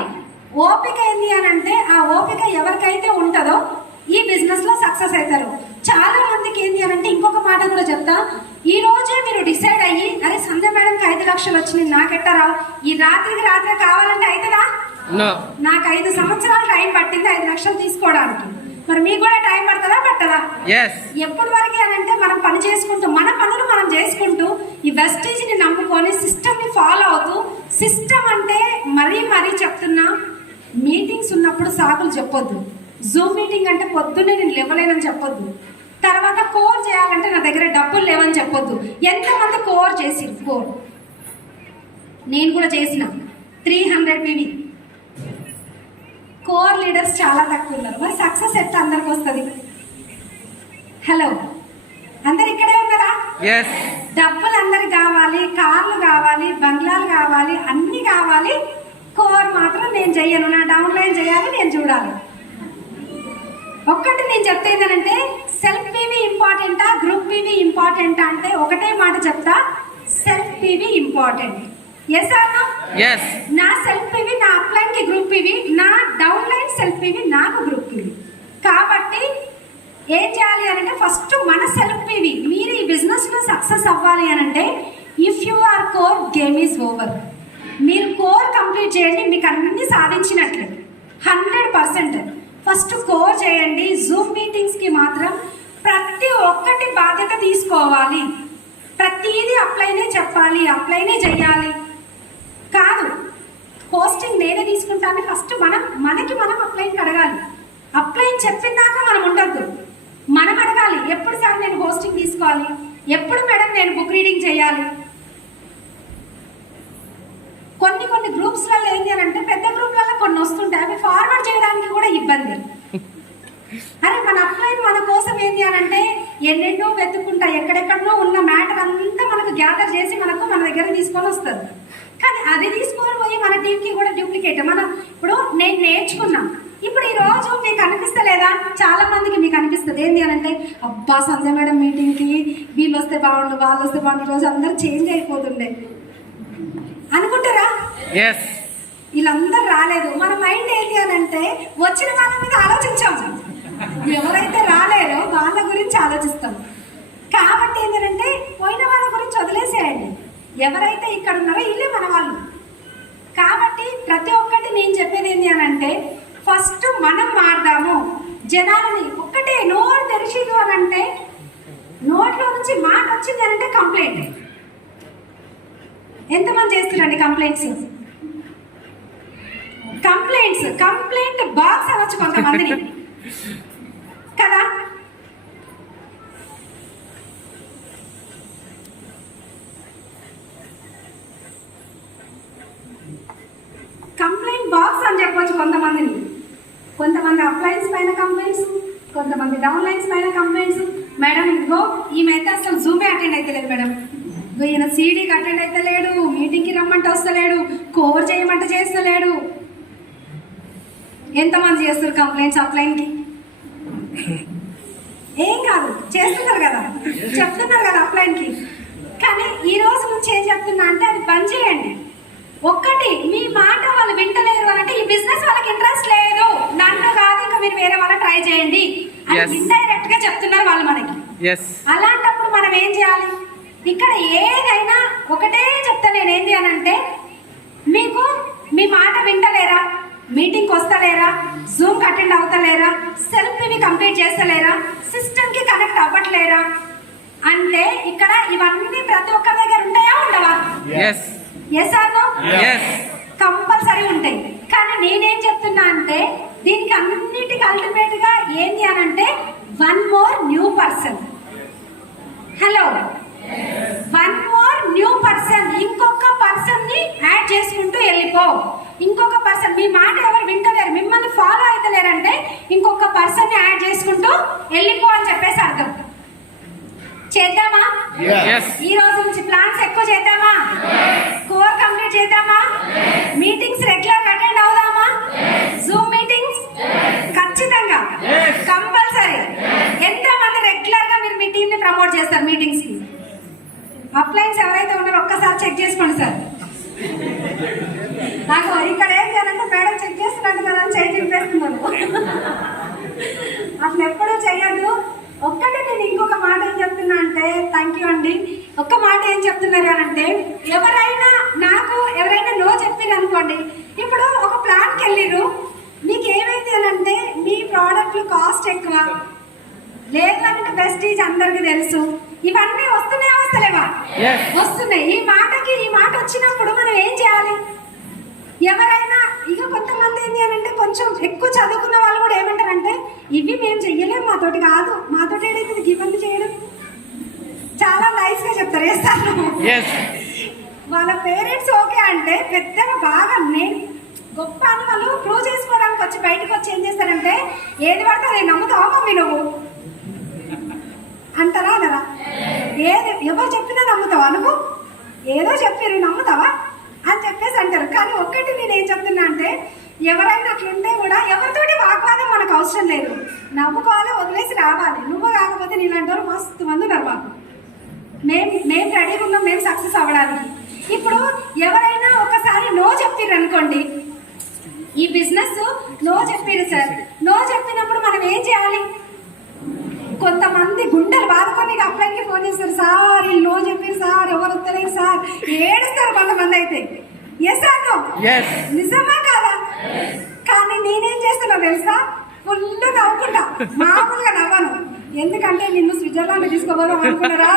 ఓపిక ఏంటి అని అంటే ఆ ఓపిక ఎవరికైతే ఉంటుందో ఈ బిజినెస్ లో సక్సెస్ అవుతారు. చాలా మందికి ఏంటి అని అంటే ఇంకొక మాట కూడా చెప్తా, ఈ రోజే మీరు డిసైడ్ అయ్యి అరే సంధ్య మేడంకి 5 లక్షలు వచ్చినాయి నాకెట్టరా, ఈ రాత్రికి రాత్రి కావాలంటే అవుతుందా? నాకు 5 సంవత్సరాలు టైం పట్టింది 5 లక్షలు తీసుకోవడానికి. మరి మీకు కూడా టైం పడుతుందా పట్టదా? ఎప్పటి వరకు అని అంటే మనం పని చేసుకుంటూ మన పనులు మనం చేసుకుంటూ ఈ వెస్టేజ్ ని నమ్ముకొని సిస్టమ్ ని ఫాలో అవుతూ, సిస్టమ్ అంటే మరీ చెప్తున్నా, మీటింగ్స్ ఉన్నప్పుడు సాకులు చెప్పొద్దు. జూమ్ మీటింగ్ అంటే పొద్దున్నే నేను లేవలేనని చెప్పొద్దు. తర్వాత కోర్ చేయాలంటే నా దగ్గర డబ్బులు లేవని చెప్పొద్దు. ఎంతమంది కోర్ చేసి కోర్ నేను కూడా చేసిన 300 PV కోర్ లీడర్స్ చాలా తక్కువ ఉన్నారు. మరి సక్సెస్ ఎట్లా అందరికి వస్తుంది? హలో, అందరు ఇక్కడే ఉన్నారా? డబ్బులు అందరికి కావాలి, కార్లు కావాలి, బంగ్లాలు కావాలి, అన్ని కావాలి. కోర్ మాత్రం నేను చెయ్యను, నా డౌన్లైన్ చేయాలి, నేను చూడాలి. ఒక్కటి నేను చెప్తే ఏంటంటే సెల్ఫ్ పీవీ ఇంపార్టెంటా గ్రూప్ పీవీ ఇంపార్టెంటా అంటే ఒకటే మాట చెప్తా, self PV important. Yes or no? నా సెల్ఫ్ పీవీ నా అప్లైన్ కి గ్రూప్ పీవీ, నా డౌన్ లైన్ సెల్ఫ్ పీవీ నాకు గ్రూప్ పీవీ. కాబట్టి ఏం చేయాలి అని అంటే ఫస్ట్ మన సెల్ఫ్ పీవీ. మీరు ఈ బిజినెస్ లో సక్సెస్ అవ్వాలి అని అంటే if you are core game is over. మీరు కోర్ కంప్లీట్ చేయండి, మీకు అన్ని సాధించినట్లే 100%. ఫస్ట్ కోర్ చేయండి. జూమ్ మీటింగ్స్ కి మాత్రం ప్రతి ఒక్కటి బాధ్యత తీసుకోవాలి. ప్రతిదీ అప్లైనే చెప్పాలి, అప్లైనే చేయాలి కాదు. హోస్టింగ్ నేనే తీసుకుంటాను. ఫస్ట్ మనకి మనం అప్లైన్ అడగాలి. అప్లైన్ చెప్పినాక మనం ఉండద్దు, మనం అడగాలి. ఎప్పుడు సార్ నేను హోస్టింగ్ తీసుకోవాలి, ఎప్పుడు మేడం నేను బుక్ రీడింగ్ చేయాలి. కొన్ని గ్రూప్స్లలో ఏంటి అని అంటే పెద్ద గ్రూప్లలో కొన్ని వస్తుంటాయి, అవి ఫార్వర్డ్ చేయడానికి కూడా ఇబ్బంది. అరే మన అప్లైన్ మన కోసం ఏంటి అని అంటే ఎన్నెన్నో వెతుక్కుంటా, ఎక్కడెక్కడో ఉన్న మ్యాటర్ అంతా మనకు గ్యాదర్ చేసి మన దగ్గర తీసుకొని వస్తారు. కానీ అది తీసుకొని పోయి మన టీంకి కూడా డూప్లికేట్. మనం ఇప్పుడు నేను నేర్చుకున్నా, ఇప్పుడు ఈ రోజు మీకు అనిపిస్తలేదా? చాలా మందికి మీకు అనిపిస్తుంది ఏంటి అని అంటే అబ్బా సంధ్య మేడం మీటింగ్కి వీళ్ళు వస్తే బాగుండు, వాళ్ళు వస్తే బాగుండు, రోజు అందరు చేంజ్ అయిపోతుండే అనుకుంటారా? వీళ్ళందరూ రాలేదు. మన మైండ్ ఏంటి అని అంటే వచ్చిన వాళ్ళ మీద ఆలోచించాము, ఎవరైతే రాలేరో వాళ్ళ గురించి ఆలోచిస్తాం. కాబట్టి ఏంటంటే పోయిన వాళ్ళ గురించి వదిలేసేయండి. ఎవరైతే ఇక్కడ ఉన్నారో ఇల్లే మన వాళ్ళు. కాబట్టి ప్రతి ఒక్కటి నేను చెప్పేది ఏంటి అని అంటే ఫస్ట్ మనం మారదాము. జనాలని ఒక్కటే నోరు తెరిచిదు అని అంటే నోట్లో నుంచి మాట వచ్చింది అని అంటే కంప్లైంట్. ఎంతమంది చేస్తున్నారండి కంప్లైంట్ బాక్స్ అవ్వచ్చు కొంతమందిని కదా. కొంతమంది అప్లైన్స్ పైన కంప్లైంట్స్, కొంతమంది డౌన్ లైన్స్ పైన కంప్లైంట్స్. మేడం ఇదిగో ఈమె అయితే అసలు జూమే అటెండ్ అయితే మేడం, ఈయన సీడీకి అటెండ్ అయితే లేడు, మీటింగ్కి రమ్మంటే వస్తలేడు, కోవర్ చేయమంటే చేస్తలేడు. ఎంతమంది చేస్తారు కంప్లైంట్స్ అప్లైన్కి? ఏం కాదు, చేస్తున్నారు కదా, చెప్తున్నారు కదా అప్లైన్కి. కానీ ఈ రోజు నుంచి ఏం చెప్తున్నా అంటే అది బంద్ చేయండి. ఒక్కటి, మీ మాట వాళ్ళు వింటలేరు అంటే ఈ బిజినెస్ వాళ్ళకి ఇంట్రెస్ట్ లేదు, నన్ను కాదు ఇంకా మీరు వేరే వాళ్ళ ట్రై చేయండి అని ఇండైరెక్ట్ గా చెప్తున్నారు వాళ్ళు మనకి. అలాంటప్పుడు మనం ఏం చేయాలి? ఇక్కడ ఏదైనా ఒకటే చెప్తా నేను, ఏంటి అని అంటే మీకు మీ మాట వింటలేరా, మీటింగ్కి వస్తలేరా, జూమ్ అటెండ్ అవుతలేరా, సెల్ఫ్ ఇవి కంప్లీట్ చేస్తలేరా, సిస్టమ్ కి కనెక్ట్ అవ్వట్లేరా అంటే ఇక్కడ ఇవన్నీ ప్రతి ఒక్కరి దగ్గర ఉంటాయా ఉండవా? Yes or no? కంపల్సరీ ఉంటాయి. కానీ నేనేం చెప్తున్నా అంటే దీనికి అన్నిటికీ అల్టిమేట్ గా ఏంటి అని అంటే one more new person. Hello, one more new person, ఇంకొక పర్సన్ ని యాడ్ చేసుకుంటూ వెళ్ళిపో. ఇంకొక పర్సన్, మీ మాట ఎవరు వింటలేరు, మిమ్మల్ని ఫాలో అవుతలేరంటే ఇంకొక పర్సన్ ని యాడ్ చేసుకుంటూ వెళ్ళిపో అని చెప్పేసి అర్థం. చేద్దామా? ఈ రోజు నుంచి ప్లాన్స్ ఎక్కువ చేద్దామా? కోర్ కంప్లీట్ చేద్దామా? మీటింగ్స్ రెగ్యులర్ అటెండ్ అవుదామా? జూమ్ మీటింగ్స్ ఖచ్చితంగా కంపల్సరీ. ఎంతమంది రెగ్యులర్ గా మీరు మీ టీమ్ ని ప్రమోట్ చేస్తారు మీటింగ్స్ కి? అప్లైన్స్ ఎవరైతే ఉన్నారో ఒక్కసారి చెక్ చేసుకోండి సార్. నాకు ఇక్కడ ఏం చేయాలంటే మేడం చెక్ చేస్తున్నట్టు కదా చేయి తిప్పేస్తున్నాను. అసలు ఎప్పుడూ చెయ్యదు. ఒక్కటే నేను ఇంకొక మాట ఏం చెప్తున్నా అంటే, థ్యాంక్ యూ అండి, ఒక్క మాట ఏం చెప్తున్నారు అంటే ఎవరైనా నో చెప్పారు అనుకోండి, ఇప్పుడు ఒక ప్లాన్కి వెళ్ళిరు, మీకు ఏమైంది అని అంటే మీ ప్రోడక్ట్లు కాస్ట్ ఎక్కువ, లేదు అంటే ప్రెస్టీజ్ అందరికి తెలుసు, ఇవన్నీ వస్తున్నాయా వస్తలేవా? వస్తున్నాయి. ఈ మాట వచ్చినప్పుడు మనం ఏం చేయాలి? ఎవరైనా ఇక కొంతమంది ఏంటి అని అంటే కొంచెం ఎక్కువ చదువుకున్న వాళ్ళు కూడా ఏమంటారంటే ఇవి మేము చెయ్యలేము, మాతోటి కాదు, మాతోటి ఏదైతే ఇవన్నీ చేయడం. చాలా నైస్ గా చెప్తారు, వేస్తాను. వాళ్ళ పేరెంట్స్ ఓకే అంటే పెద్దగా బాగా నేను గొప్ప అని వాళ్ళు ప్రూవ్ చేసుకోవడానికి వచ్చి బయటకు వచ్చి ఏం చేస్తారంటే ఏది పడితే అది నమ్ముతావా మమ్మీ నువ్వు అంటారా అనరా? ఏది ఎవరు చెప్పినా నమ్ముతావా నువ్వు? ఏదో చెప్పారు నమ్ముతావా అని చెప్పేసి అంటారు. కానీ ఒక్కటి నేను ఏం చెప్తున్నా అంటే ఎవరైనా అట్లుంటే కూడా ఎవరితోటి వాగ్వాదం మనకు అవసరం లేదు, నవ్వుకోవాలి, వదిలేసి రావాలి. నువ్వు కాకపోతే నీలాంటి వారు మస్తు మంది ఉన్నారు మాకు, మేము రెడీగా ఉన్నాం, మేము సక్సెస్ అవ్వడానికి. ఇప్పుడు ఎవరైనా ఒకసారి నో చెప్పారు అనుకోండి, ఈ బిజినెస్ నో చెప్పారు సార్, నో చెప్పినప్పుడు మనం ఏం చేయాలి? కొంతమంది గుండెలు బాదుకొని అప్లైకి ఫోన్ చేస్తారు, సార్ వీళ్ళు నో చెప్పారు సార్, ఎవరు వస్తలేరు సార్, ఏడుస్తారు కొంతమంది అయితే. Yes or no? నిజమా కాదా? కానీ నేనేం చేస్తున్నా తెలుసా? ఫుల్ నవ్వుకుంటా, మామూలుగా నవ్వను. ఎందుకంటే నిన్ను స్విట్జర్లాండ్ తీసుకోబోదాం అనుకున్నారా?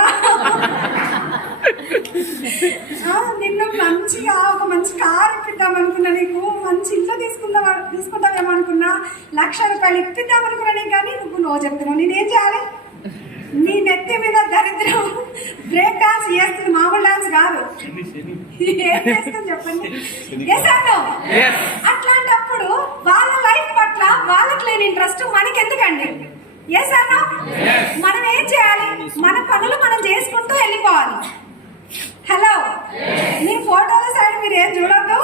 నిన్ను మంచిగా ఒక మంచి కార్ ఇప్పిద్దాం అనుకున్నా, నీకు మంచి ఇల్లు తీసుకుంటావేమో అనుకున్నా, 1,00,000 రూపాయలు ఇప్పిద్దాం అనుకున్నా. కానీ నువ్వు నో చెప్తున్నావు. నేనేం చేయాలి? నీ నెత్తి మీద దరిద్రం బ్రేక్ డాన్స్ చేస్తుంది, మామూలు డాన్స్ కాదు. ఏం చేస్తుంది చెప్పండి? అట్లాంటప్పుడు వాళ్ళ లైఫ్ పట్ల వాళ్ళకి లేని ఇంట్రెస్ట్ మనకి ఎందుకండి? ఎస్ అన్నా? మనం ఏం చేయాలి? మన పనులు మనం చేసుకుంటూ వెళ్ళిపోవాలి. హలో, మీ ఫోటోల సైడ్ మీరు ఏం చూడొద్దు,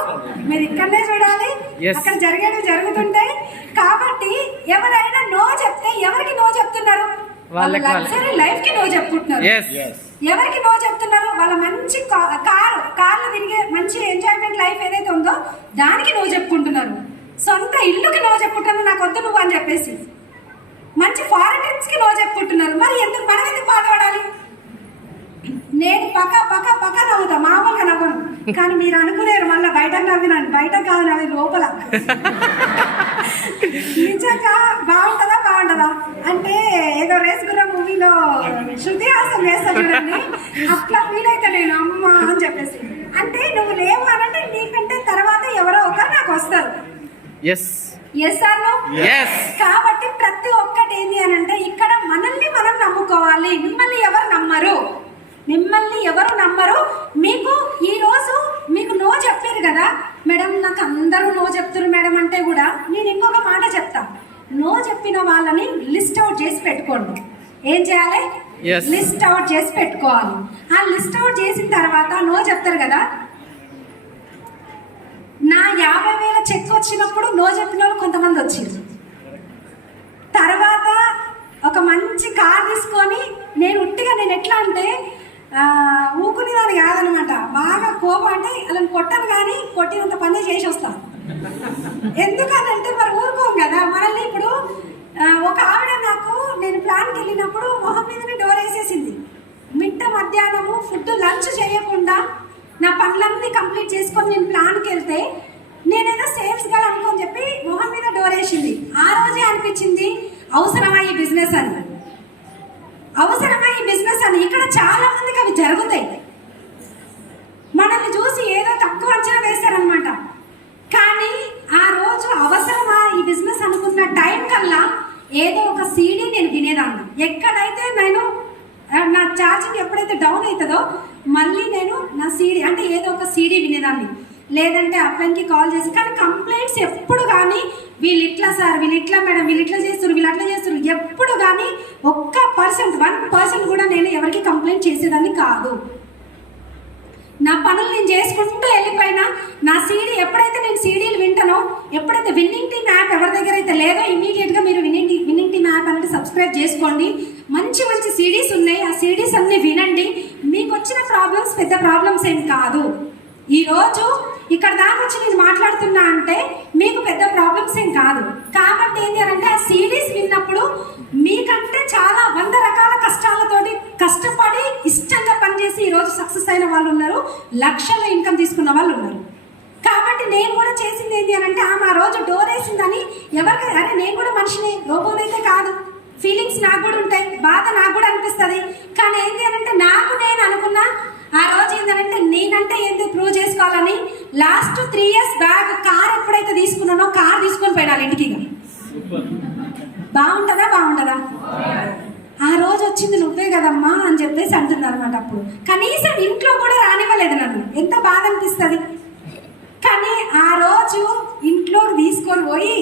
మీరు ఇక్కడనే చూడాలి, అక్కడ జరిగేవి జరుగుతుంటాయి. కాబట్టి ఎవరైనా నో చెప్తే ఎవరికి నో చెప్తున్నారు? వాళ్ళ లగ్జరీ లైఫ్ కి నో చెప్పుకుంటున్నారు. ఎవరికి నో చెప్తున్నారు? వాళ్ళ మంచి కార్లు తిరిగే మంచి ఎంజాయ్మెంట్ లైఫ్ ఏదైతే ఉందో దానికి నో చెప్పుకుంటున్నారు. సొంత ఇల్లుకి నో చెప్పుకుంటున్నారు, నాకు వద్దు నువ్వు అని చెప్పేసి. మంచి ఫారెన్ ట్రిప్స్ కి నో చెప్పుకుంటున్నారు. మరి ఎందుకు మనం ఎందుకు బాధపడాలి? నేను పక్క నవ్వుతా, మామూలుగా నవ్వను. కానీ మీరు అనుకునేరు మళ్ళీ బయట నవ్వినాను, బయట కాదు నవ్వి లోపల. నిజంగా బాగుంటదా అంటే ఏదో రేస్ గుర్ర మూవీలో శృతి హాసన్ వేస్తా చూడండి, అట్లా ఫీల్ అయితే నేను అమ్మ అని చెప్పేసి. అంటే నువ్వు లేవు అనంటే నీకంటే తర్వాత ఎవరో ఒకరు నాకు వస్తారు. Yes or no? కాబట్టి ప్రతి ఒక్కటి ఏంటి అని అంటే ఇక్కడ మనల్ని మనం నమ్ముకోవాలి. మిమ్మల్ని ఎవరు నమ్మరు. మీకు ఈ రోజు మీకు నో చెప్పారు కదా, మేడం నాకు అందరూ నో చెప్తున్నారు మేడం అంటే కూడా నేను ఇంకొక మాట చెప్తా. నో చెప్పిన వాళ్ళని లిస్ట్ అవుట్ చేసి పెట్టుకోండి. ఏం చేయాలి? Yes. లిస్ట్ అవుట్ చేసి పెట్టుకోవాలి. ఆ లిస్ట్ అవుట్ చేసిన తర్వాత నో చెప్తారు కదా. నా 50,000 చెక్ వచ్చినప్పుడు నో చెప్పిన వాళ్ళు కొంతమంది వచ్చింది. తర్వాత ఒక మంచి కార్ తీసుకొని నేను ఎట్లా అంటే ఊకునేదాన్ని కాదనమాట. బాగా కోపం అంటే అలా కొట్టను కానీ కొట్టినంత పని చేసి వస్తాను. ఎందుకనంటే మరి ఊరుకోం కదా మనల్ని. ఇప్పుడు ఒక ఆవిడ నాకు నేను ప్లాన్కి వెళ్ళినప్పుడు మొహం మీదనే డోర్ వేసేసింది. మిట్ట మధ్యాహ్నము ఫుడ్ లంచ్ చేయకుండా నా పనులన్నీ కంప్లీట్ చేసుకొని నేను ప్లాన్కి వెళ్తే నేనేదో సేల్స్ గల్ అనుకోని చెప్పి మొహం మీద డోర్ వేసింది. ఆ రోజే అనిపించింది అవసరమా ఈ బిజినెస్ అని. అవసరమా ఈ బిజినెస్ అని. ఇక్కడ చాలా మందికి అవి జరుగుతాయి. మనల్ని చూసి ఏదో తక్కువ అంచనా వేస్తారనమాట. కానీ ఆ రోజు అవసరమా ఈ బిజినెస్ అనుకున్న టైం కల్లా ఏదో ఒక సీడీ నేను వినేదాన్ని. ఎక్కడైతే నేను నా ఛార్జింగ్ ఎప్పుడైతే డౌన్ అవుతుందో మళ్ళీ నేను నా సీడీ అంటే ఏదో ఒక సీడీ వినేదాన్ని. లేదంటే అప్లైన్కి కాల్ చేసి. కానీ కంప్లైంట్స్ ఎప్పుడు కానీ వీళ్ళు ఇట్లా సార్, వీళ్ళు ఇట్లా మేడం, వీళ్ళు ఇట్లా చేస్తారు, వీళ్ళు అట్లా చేస్తారు, ఎప్పుడు కానీ 1% కూడా నేను ఎవరికి కంప్లైంట్ చేసేదాన్ని కాదు. నా పనులు నేను చేసుకుంటూ వెళ్ళిపోయినా నా సీడీ ఎప్పుడైతే నేను సీడీలు వింటానో, ఎప్పుడైతే విన్నింగ్ టీమ్ యాప్ ఎవరి దగ్గర అయితే లేదో ఇమీడియట్గా మీరు విన్నింగ్ టీమ్ యాప్ అనేది సబ్స్క్రైబ్ చేసుకోండి. మంచి మంచి సీడీస్ ఉన్నాయి. ఆ సీడీస్ అన్ని వినండి. మీకు వచ్చిన ప్రాబ్లమ్స్ పెద్ద ప్రాబ్లమ్స్ ఏం కాదు. ఈరోజు ఇక్కడ దాకా వచ్చి నేను మాట్లాడుతున్నా అంటే మీకు పెద్ద ప్రాబ్లమ్స్ ఏం కాదు. కాబట్టి ఏంటి అంటే ఆ సీడీస్ విన్నప్పుడు మీకంటే చాలా 100 రకాల కష్టాలతోటి కష్టపడి ఇష్టంగా పనిచేసి ఈరోజు సక్సెస్ అయిన వాళ్ళు ఉన్నారు. లక్షల ఇన్కమ్ తీసుకున్న వాళ్ళు ఉన్నారు. కాబట్టి నేను కూడా చేసింది ఏంటి అంటే ఆమె ఆ రోజు డోర్ వేసిందని ఎవరికి అరే నేను కూడా మనిషిని, రోబోనైతే కాదు. ఫీలింగ్స్ నాకు కూడా ఉంటాయి, బాధ నాకు కూడా అనిపిస్తుంది. కానీ ఏంటి అంటే నాకు నేను అనుకున్నా ఆ రోజు ఏంటంటే నేనంటే ఏంటి ప్రూవ్ చేసుకోవాలని లాస్ట్ 3 years బ్యాక్ కార్ ఎప్పుడైతే తీసుకున్నానో కార్ తీసుకొని పోయినాను ఇంటికి. బాగుంటుందా? ఆ రోజు వచ్చింది నువ్వే కదమ్మా అని చెప్పేసి అంటుంది అనమాట. అప్పుడు కనీసం ఇంట్లో కూడా రానివ్వలేదు నన్ను. ఎంత బాధ అనిపిస్తుంది. కానీ ఆ రోజు ఇంట్లో తీసుకొని పోయి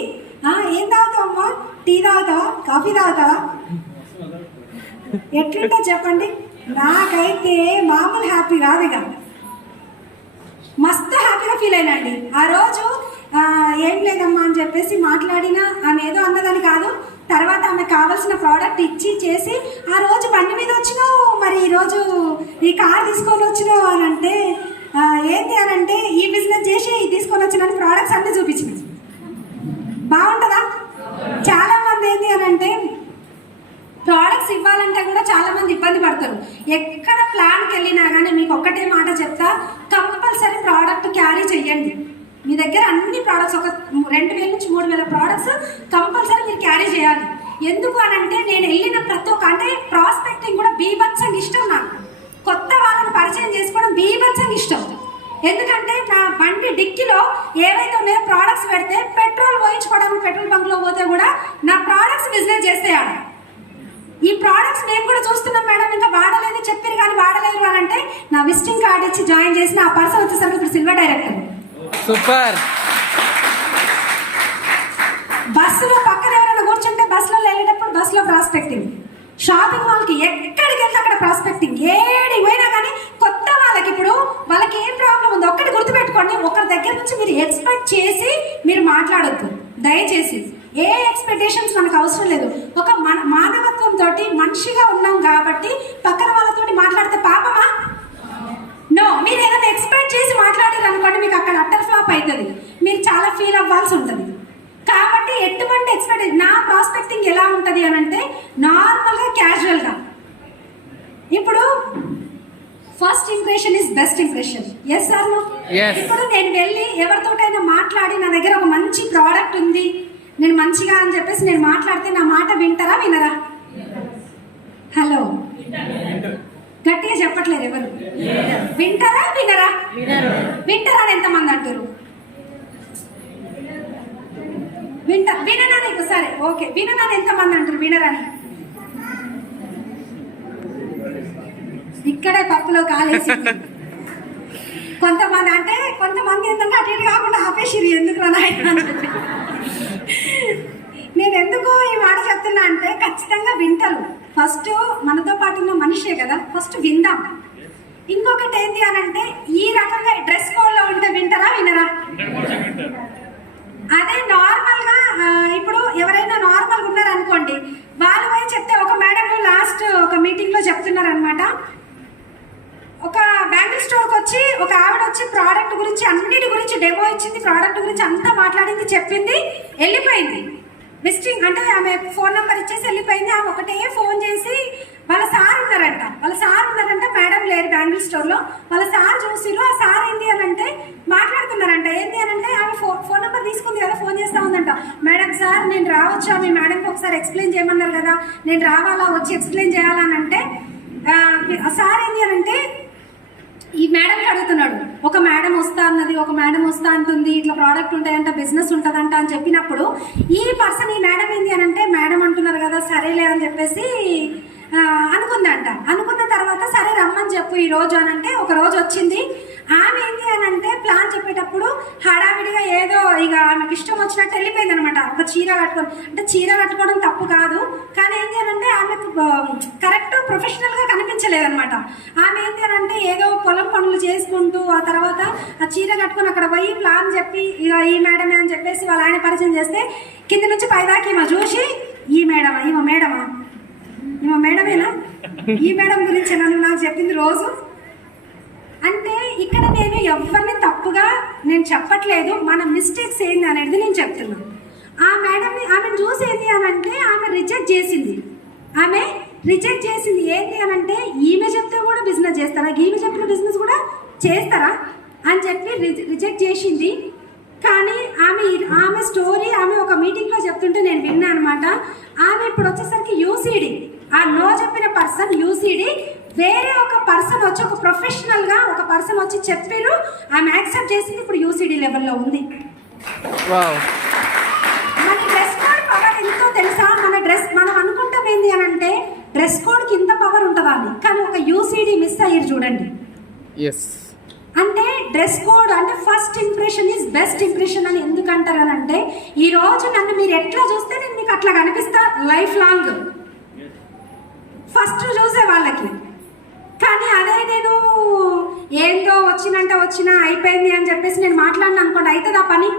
ఏం తాగుతావమ్మా, టీ తాగుతావా, కాఫీ తాగుతావా, ఎట్లుంటా చెప్పండి. నాకైతే మామూలు హ్యాపీ కాదు, ఇక మస్తు హ్యాపీగా ఫీల్ అయినండి ఆ రోజు. ఏం లేదమ్మా అని చెప్పేసి మాట్లాడినా ఆమె ఏదో అన్నదని కాదు. తర్వాత ఆమె కావాల్సిన ప్రోడక్ట్ ఇచ్చి చేసి ఆ రోజు బండి మీద వచ్చినావు, మరి ఈరోజు ఈ కార్ తీసుకొని వచ్చినావు అని అంటే ఏంటి అని అంటే ఈ బిజినెస్ చేసి తీసుకొని వచ్చిన ప్రోడక్ట్స్ అన్నీ చూపించినాయి. బాగుంటుందా? చాలా మంది ఏంటి అని అంటే ప్రోడక్ట్స్ ఇవ్వాలంటే కూడా చాలా మంది ఇబ్బంది పడతారు. ఎక్కడ ప్లాన్కి వెళ్ళినా కానీ మీకు ఒక్కటే మాట చెప్తా, కంపల్సరీ ప్రోడక్ట్ క్యారీ చెయ్యండి. మీ దగ్గర అన్ని ప్రోడక్ట్స్ ఒక 2,000 నుంచి 3,000 ప్రోడక్ట్స్ కంపల్సరీ మీరు క్యారీ చేయాలి. ఎందుకు అని అంటే నేను వెళ్ళిన ప్రతి ఒక్క అంటే ప్రాస్పెక్టింగ్ కూడా బీభత్సంగా ఇష్టం. నాకు కొత్త వాళ్ళని పరిచయం చేసుకోవడం బీభత్సంగా ఇష్టం. ఎందుకంటే నా బండి డిక్కీలో ఏవైతే ఉన్నాయో ప్రోడక్ట్స్ పెడితే పెట్రోల్ పోయించుకోవడానికి పెట్రోల్ బంక్లో పోతే కూడా నా ప్రోడక్ట్స్ బిజినెస్ చేసేయాలి. ఈ ప్రోడక్ట్స్ మేము కూడా చూస్తున్నాం మేడం, ఇంకా వాడలేదు చెప్పారు కానీ వాడలేదు అని అంటే నా విజిటింగ్ కార్డ్ ఇచ్చి జాయిన్ చేసిన ఆ పర్సన్ వచ్చేసరికి ఇప్పుడు సిల్వర్ డైరెక్టర్. సూపర్. బస్సులో పక్కన ఎవరైనా కూర్చుంటే బస్సులో వెళ్ళేటప్పుడు బస్సులో ప్రాస్పెక్టింగ్, షాపింగ్ మాల్కి ఎక్కడికి వెళ్తే అక్కడ ప్రాస్పెక్టింగ్, ఏడికి పోయినా కానీ కొత్త వాళ్ళకి ఇప్పుడు వాళ్ళకి ఏం ప్రాబ్లం ఉందో ఒక్కటి గుర్తుపెట్టుకోండి. ఒకరి దగ్గర నుంచి మీరు ఎక్స్పెక్ట్ చేసి మీరు మాట్లాడొద్దు దయచేసి. ఏ ఎక్స్పెక్టేషన్స్ మనకు అవసరం లేదు. ఒక మానవత్వంతో మనిషిగా ఉన్నాం కాబట్టి పక్కన వాళ్ళతో మాట్లాడితే పాపమా? నో. మీరు ఏదైనా ఎక్స్పెక్ట్ చేసి మాట్లాడారు అనుకోండి మీకు అక్కడ అట్టర్ ఫ్లాప్ అవుతుంది, మీరు చాలా ఫీల్ అవ్వాల్సి ఉంటుంది. కాబట్టి ఎటువంటి ఎక్స్పెక్టేషన్ నా ప్రాస్పెక్టింగ్ ఎలా ఉంటుంది అని అంటే నార్మల్గా క్యాజువల్గా. ఇప్పుడు first impression is best impression. Yes or no? ఇప్పుడు నేను వెళ్ళి ఎవరితోటైనా మాట్లాడి నా దగ్గర ఒక మంచి ప్రోడక్ట్ ఉంది నేను మంచిగా అని చెప్పేసి నేను మాట్లాడితే నా మాట వింటారా వినరా? హలో, గట్టిగా చెప్పట్లేదు ఎవరు. వింటారా వినరా? వింటారా అని ఎంతమంది అంటారు? విననా నీకు సరే ఓకే, విననా ఎంతమంది అంటారు? వినరని ఇక్కడే పప్పులో కాలేసి కొంతమంది ఏంటంటే అటు ఇటు కాకుండా ఆపేసిరి ఎందుకు నాయన అని చెప్పి. నేను ఎందుకు ఈ మాట చెప్తున్నా అంటే ఖచ్చితంగా వింటారు. ఫస్ట్ మనతో పాటు ఉన్న మనిషే కదా, ఫస్ట్ విందాం. ఇంకొకటి ఏంటి అని అంటే ఈ రకంగా డ్రెస్ కోడ్ లో ఉంటే వింటారా వినరా? అదే నార్మల్ గా ఇప్పుడు ఎవరైనా నార్మల్ గా ఉన్నారనుకోండి, వాళ్ళు పోయి చెప్తే ఒక మేడం లాస్ట్ ఒక మీటింగ్ లో చెప్తున్నారు అనమాట. ఒక బ్యాంగిల్ స్టోర్కి వచ్చి ఒక ఆవిడ వచ్చి ప్రోడక్ట్ గురించి అన్నిటి గురించి డెమో ఇచ్చింది, ప్రోడక్ట్ గురించి అంతా మాట్లాడింది, చెప్పింది, వెళ్ళిపోయింది. విజిటింగ్ అంటే ఆమె ఫోన్ నెంబర్ ఇచ్చేసి వెళ్ళిపోయింది. ఆమె ఒకటే ఫోన్ చేసి వాళ్ళ సార్ ఉన్నారంట, మేడం లేరు బ్యాంగిల్ స్టోర్ లో. వాళ్ళ సార్ చూసిరు, ఆ సార్ ఏంటి అని అంటే మాట్లాడుతున్నారంట. ఏంటి అని అంటే ఆమె ఫోన్ నెంబర్ తీసుకుంది కదా, ఫోన్ చేస్తా ఉందంట. మేడం సార్ నేను రావచ్చా, మీ మేడంకి ఒకసారి ఎక్స్ప్లెయిన్ చేయమన్నారు కదా, నేను రావాలా, వచ్చి ఎక్స్ప్లెయిన్ చేయాలని అంటే సార్ ఏంటి అని అంటే ఈ మేడంకి అడుగుతున్నాడు. ఒక మేడం వస్తా అన్నది, ఒక మేడం వస్తా అంటుంది, ఇట్లా ప్రోడక్ట్ ఉంటాయంట, బిజినెస్ ఉంటుందంట అని చెప్పినప్పుడు ఈ పర్సన్ ఈ మేడం ఏంటి అని అంటే మేడం అంటున్నారు కదా సరేలే అని చెప్పేసి అనుకుందంట. అనుకున్న తర్వాత సరే రమ్మని చెప్పు ఈ రోజు అని అంటే ఒక రోజు వచ్చింది. ఆమె ఏంటి అని అంటే ప్లాన్ చెప్పేటప్పుడు హడావిడిగా ఏదో ఇక ఆమెకు ఇష్టం వచ్చినట్టు వెళ్ళిపోయింది అనమాట. ఒక చీర కట్టుకొని, అంటే చీర కట్టుకోవడం తప్పు కాదు, కానీ ఏంటి అని అంటే ఆమెకు కరెక్ట్ ప్రొఫెషనల్ గా కనిపించలేదు అనమాట. ఆమె ఏంటి అని అంటే ఏదో పొలం పనులు చేసుకుంటూ ఆ తర్వాత ఆ చీర కట్టుకొని అక్కడ పోయి ప్లాన్ చెప్పి ఇక ఈ మేడమే అని చెప్పేసి వాళ్ళ ఆయన పరిచయం చేస్తే కింద నుంచి పైదాకి ఈమె చూసి ఈ మేడమేనా, ఈ మేడం గురించి నన్ను నాకు చెప్పింది రోజు అంటే. ఇక్కడ నేను ఎవరిని తప్పుగా నేను చెప్పట్లేదు, మన మిస్టేక్స్ ఏంది అనేది నేను చెప్తున్నాను. ఆ మేడంని ఆమెను చూసి ఏంటి అని అంటే ఆమె రిజెక్ట్ చేసింది. ఏంటి అని అంటే ఈమె చెప్తే కూడా బిజినెస్ చేస్తారా, ఈమె చెప్పిన బిజినెస్ కూడా చేస్తారా అని చెప్పి రిజెక్ట్ చేసింది. కానీ ఆమె స్టోరీ ఆమె ఒక మీటింగ్లో చెప్తుంటే నేను విన్నా అనమాట. ఆమె ఇప్పుడు వచ్చేసరికి యూసీడీ, ఆ నో చెప్పిన పర్సన్ యూసీడీ, వేరే ఒక పర్సన్ వచ్చి ఒక ప్రొఫెషనల్ గా ఒక పర్సన్ వచ్చి చెప్పారు, ఆమె యాక్సెప్ట్ చేసింది, ఇప్పుడు యూసీడీ లెవెల్లో ఉంది. మన డ్రెస్ కోడ్ పవర్ ఎంతో తెలుసా? మనం అనుకుంటాం ఏంది అని అంటే డ్రెస్ కోడ్కి ఇంత పవర్ ఉంటుందా అని, కానీ ఒక యూసీడీ మిస్ అయ్యారు చూడండి. అంటే డ్రెస్ కోడ్ అంటే first impression is best impression అని ఎందుకు అంటారు అని అంటే ఈ రోజు నన్ను మీరు ఎట్లా చూస్తే నేను మీకు అట్లా కనిపిస్తా లైఫ్ లాంగ్, ఫస్ట్ చూసే వాళ్ళకి. కానీ అదే నేను ఏందో వచ్చినా అయిపోయింది అని చెప్పేసి నేను మాట్లాడిన అనుకోండి, అవుతుందా పని?